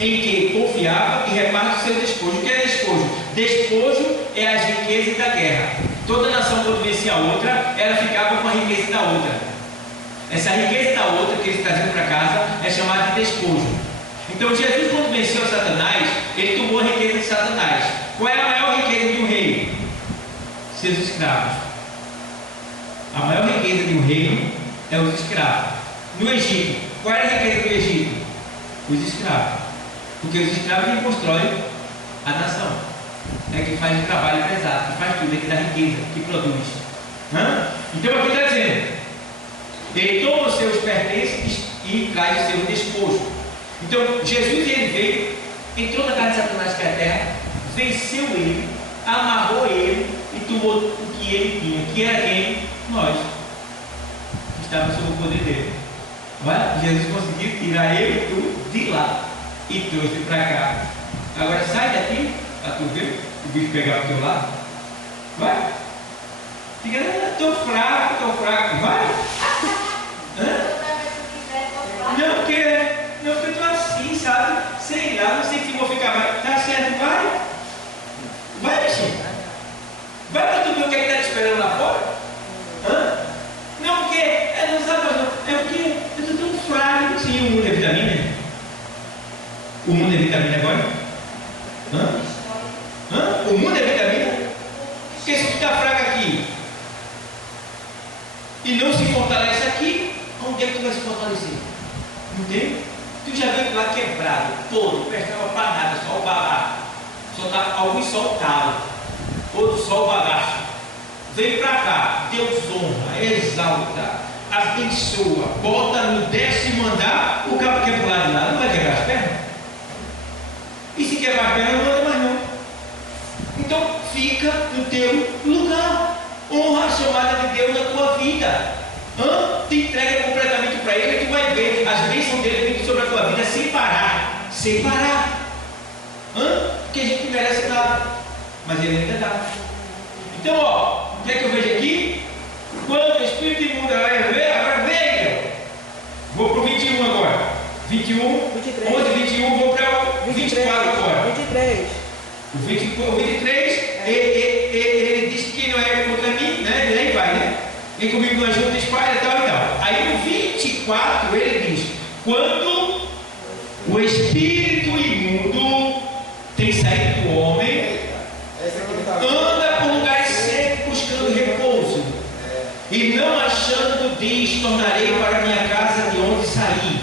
em que confiava e reparte o seu despojo. O que é despojo? Despojo é as riquezas da guerra. Toda nação, quando vencia a outra, ela ficava com a riqueza da outra. Essa riqueza da outra que eles traziam para casa é chamada de despojo. Então Jesus, quando venceu Satanás, ele tomou a riqueza de Satanás. Qual é a maior riqueza de um rei? Seus escravos. A maior riqueza de um reino é os escravos. No Egito, qual era a riqueza do Egito? Os escravos. Porque os escravos que constroem A nação. É que faz o trabalho pesado, que faz tudo, é que dá riqueza, que produz. Então aqui está dizendo: ele toma os seus pertences e cai o seu despojo. Então Jesus ele veio, entrou na casa de Satanás, que é a terra, venceu ele, amarrou ele e tomou o que ele tinha, que era quem? Nós. Estava sob o poder dele. Mas Jesus conseguiu tirar ele e tu de lá e trouxe para cá. Agora sai daqui, para tu ver o bicho pegar o teu lado. Vai. Fica, estou fraco, vai. Não, porque eu estou assim, sabe? Sei lá, não sei se vou ficar mais. Tá certo, vai. Vai, bichinho. Vai para tu ver o que está te esperando lá fora. Não, porque não sabe, não. É porque eu estou tão fraco. Sim, o mundo é vitamina. O mundo é vitamina agora? O mundo é vitamina? Porque se tu está fraco aqui e não se fortalece aqui, onde é que tu vai se fortalecer? Não tem? Tu já veio lá quebrado, todo, prestava para nada, só o bagaço. Alguns soltaram, outros só o bagaço. Veio para cá, Deus honra, exalta, abençoa, bota no 10º andar, o cabo quer pular de lá, não vai quebrar as pernas? E se quebrar a perna, não anda mais não. Então fica no teu lugar, honra a chamada de Deus na tua vida. Te entrega completamente para Ele, e tu vai ver as bênçãos dele vindo sobre a tua vida sem parar. Porque a gente merece nada, mas Ele ainda dá. Então, o que é que eu vejo aqui? Quando o Espírito imundo vai ver, agora veio. Vou para o 21 agora. 21, 23. 11, 21, vou para o 24 agora. 23. O 23, ele diz que não é contra mim, né? E aí vai, né? Vem comigo na junta, espalha e tal e tal. Aí no 24 ele diz: quando o espírito imundo tem saído do homem, anda por lugares secos buscando repouso, e não achando, diz: tornarei para minha casa de onde saí,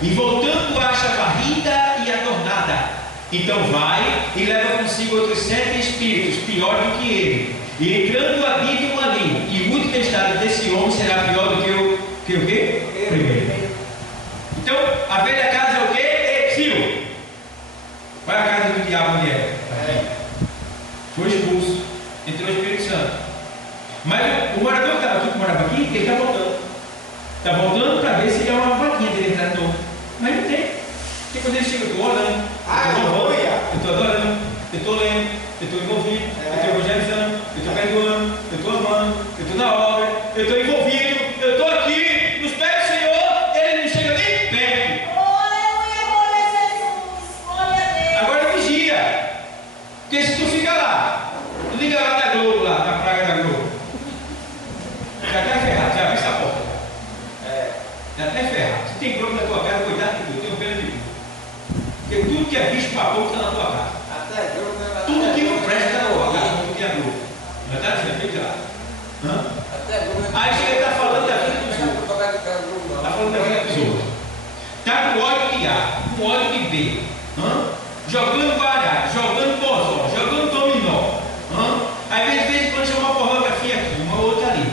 e voltando acha varrida e adornada. Então vai e leva consigo outros 7 espíritos, pior do que ele, e entrando habitam ali, e o último estado desse homem será pior do que o quê? Primeiro. Então a velha casa é o quê? Exílio. Qual é a casa do diabo onde é? Foi expulso, entrou o Espírito Santo. Mas o morador que estava aqui, que morava aqui, ele está voltando. Está voltando para ver se há uma vaquinha dele entrar de novo. Mas não tem. Porque quando ele chega, eu estou orando, eu estou adorando, eu estou lendo, eu estou envolvido, eu estou evangelizando, eu estou perdoando, eu estou amando, eu estou na obra, eu estou envolvido, eu estou aqui nos pés do Senhor, ele não chega nem perto. Glória a Jesus, glória a Deus. Agora vigia, porque se tu fica lá, liga lá da Globo, lá, na praga da Globo, já está ferrado, já abre essa porta. Já está ferrado. Se tem Globo na tua casa, cuidado de tudo, eu tenho pena de tudo. Porque tudo que é bicho papão está na tua casa. Tudo que não presta está na tua casa, tudo que é Globo. Já está dizendo, fica lá. Aí chega e está falando da vida dos outros. Está falando da vida dos outros. Está com ódio de A, com ódio de B. Jogando baralho, jogando bozó, jogando dominó. Aí às vezes quando chama uma pornografia aqui, uma outra ali.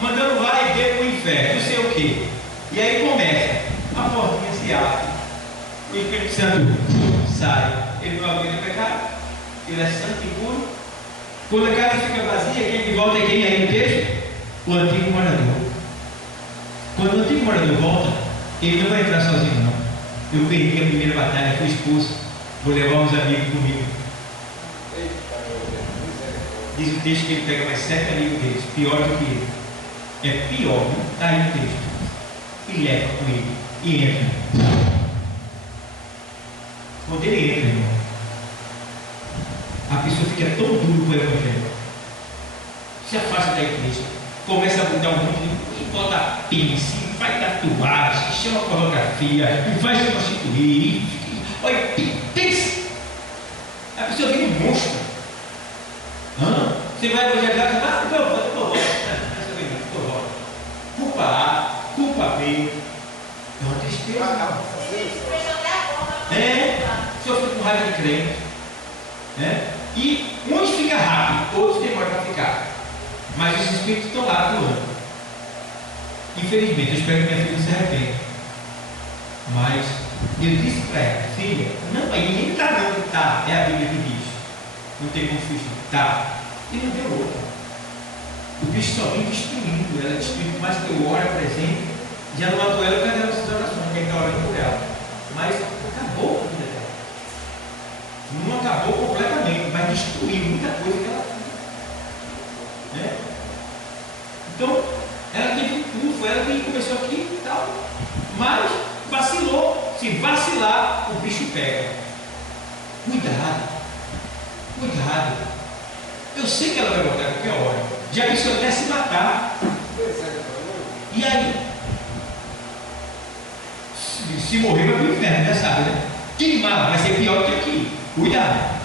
Mandando lá e ver para o inferno, não sei o quê. E aí começa, a portinha se abre. O Espírito Santo sai. Ele não abriu o pecado. Ele é santo e puro. Quando a casa fica vazia, quem de volta é quem aí no texto? O antigo morador. Quando o antigo morador volta, ele não vai entrar sozinho não. Eu perdi a primeira batalha, fui expulso. Vou levar uns amigos comigo. Diz o texto que ele pega mais 7 amigos deles, pior do que ele. É pior, está aí no texto. E leva com ele. E entra. Quando ele entra, irmão, a pessoa fica tão dura com o Evangelho, se afasta da igreja, começa a mudar um monte de, e bota pince, faz tatuagem, chama pornografia, e vai se prostituir, olha, pince. A pessoa vira um monstro. Você vai evangelizar, você culpa A, culpa B. É uma tristeza. Sofre com raiva de crente. Né? E uns ficam rápido, outros demoram para ficar. Mas os espíritos estão lá atuando. Infelizmente, eu espero que minha filha não se arrependa. Mas eu disse para ela, filha, não, aí ninguém está não, tá, é a Bíblia que diz. Não tem como fugir, tá. E não deu outra. O bicho só vem destruindo, ela destruindo, mais que eu oro, presente, já não matou ela, cadê as orações? Quem está orando por ela? Mas acabou a vida dela. Não acabou completamente, mas destruiu muita coisa que ela tinha. Né? Então, ela teve um curso, ela que começou aqui e tal, mas vacilou. Se vacilar, o bicho pega. Cuidado, cuidado. Eu sei que ela vai voltar a qualquer hora. Já pensou até se matar. E aí? Se morrer, vai para o inferno, já sabe, né? Queimar vai ser pior que aqui. Cuidado.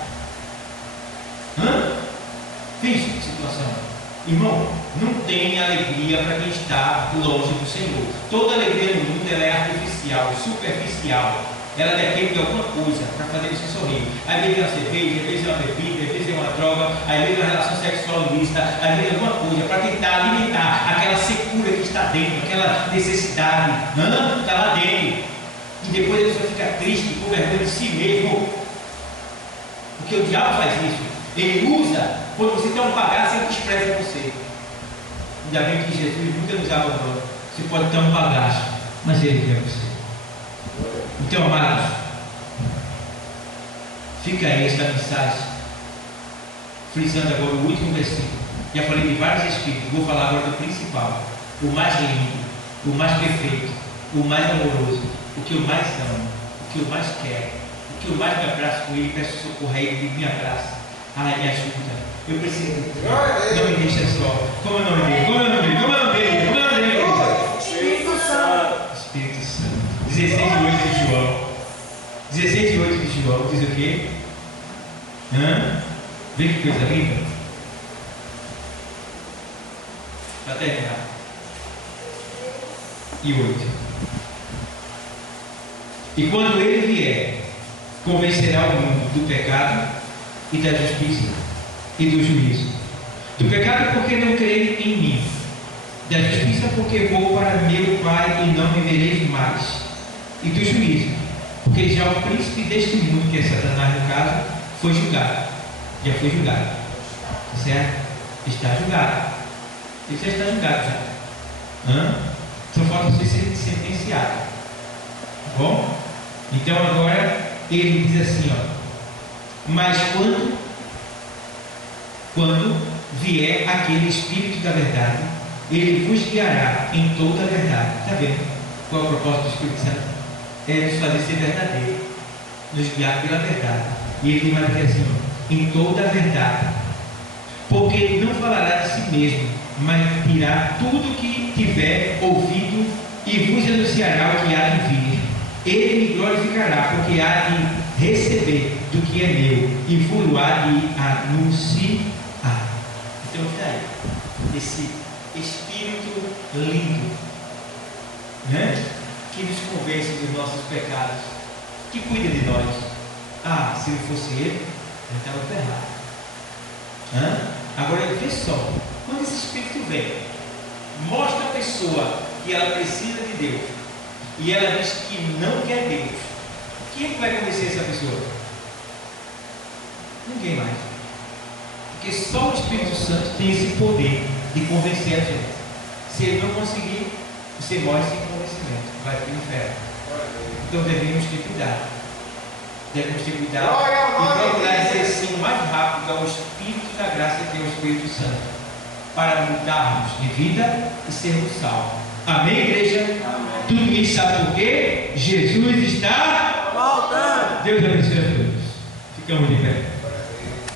Veja que situação. Irmão, não tem alegria para quem está longe do Senhor. Toda alegria no mundo ela é artificial, superficial. Ela depende de alguma coisa para fazer você sorrir. Às vezes é uma cerveja, às vezes é uma bebida, às vezes é uma droga, às vezes é uma relação sexual ilícita, às vezes é alguma coisa para tentar alimentar aquela secura que está dentro, aquela necessidade. Está lá dentro. E depois a pessoa fica triste, com vergonha de si mesmo. Porque o diabo faz isso. Ele usa quando você tem um bagaço, ele despreza você. Ainda bem que Jesus nunca nos abandonou. Você pode ter um bagaço, mas ele quer você. Então, amados, fica aí esta mensagem, frisando agora o último versículo. Já falei de vários espíritos, vou falar agora do principal, o mais lindo, o mais perfeito, o mais amoroso, o que eu mais amo, o que eu mais quero, o que eu mais me abraço com ele, peço socorro a ele, me abraça. Ai, me ajuda, eu preciso de ti, não me deixa só. Como é o nome dele? Como é o nome dele? Como é o nome dele? Como é o nome dele? Espírito Santo. Espírito Santo. 16:8 de João. 16:8 de João diz o quê? Vê que coisa linda. Para terminar. E 8. E quando ele vier, convencerá o mundo do pecado e da justiça e do juízo. Do pecado, porque não creem em mim. Da justiça, porque vou para meu Pai e não me vereis mais. E do juízo, porque já o príncipe deste mundo, que é Satanás no caso, foi julgado. Já foi julgado. Certo? Está julgado. Ele já está julgado já. Só falta você ser sentenciado. Tá bom? Então agora ele diz assim, ó. Mas quando vier aquele Espírito da verdade, ele vos guiará em toda a verdade. Está vendo? Qual é o propósito do Espírito Santo? É nos fazer ser verdadeiro, nos guiar pela verdade. E ele vai dizer assim, ó, em toda a verdade, porque ele não falará de si mesmo, mas dirá tudo o que tiver ouvido e vos anunciará o que há de vir. Ele me glorificará, porque há de receber do que é meu e vos há de anunciar. Então, olha aí, esse Espírito lindo, né? Que nos convence dos nossos pecados, que cuida de nós. Se não fosse ele, eu estava ferrado. Agora, vê só, quando esse Espírito vem, mostra a pessoa que ela precisa de Deus, e ela diz que não quer Deus, quem vai convencer essa pessoa? Ninguém mais. Porque só o Espírito Santo tem esse poder de convencer a gente. Se ele não conseguir, você morre sem convencimento, vai para o inferno. Então devemos ter cuidado. Devemos ter cuidado e procurar exercer o mais rápido ao Espírito da graça, que é o Espírito Santo, para mudarmos de vida e sermos salvos. Amém, igreja? Amém. Tudo isso sabe por quê? Jesus está voltando. Deus abençoe a todos. Ficamos de pé.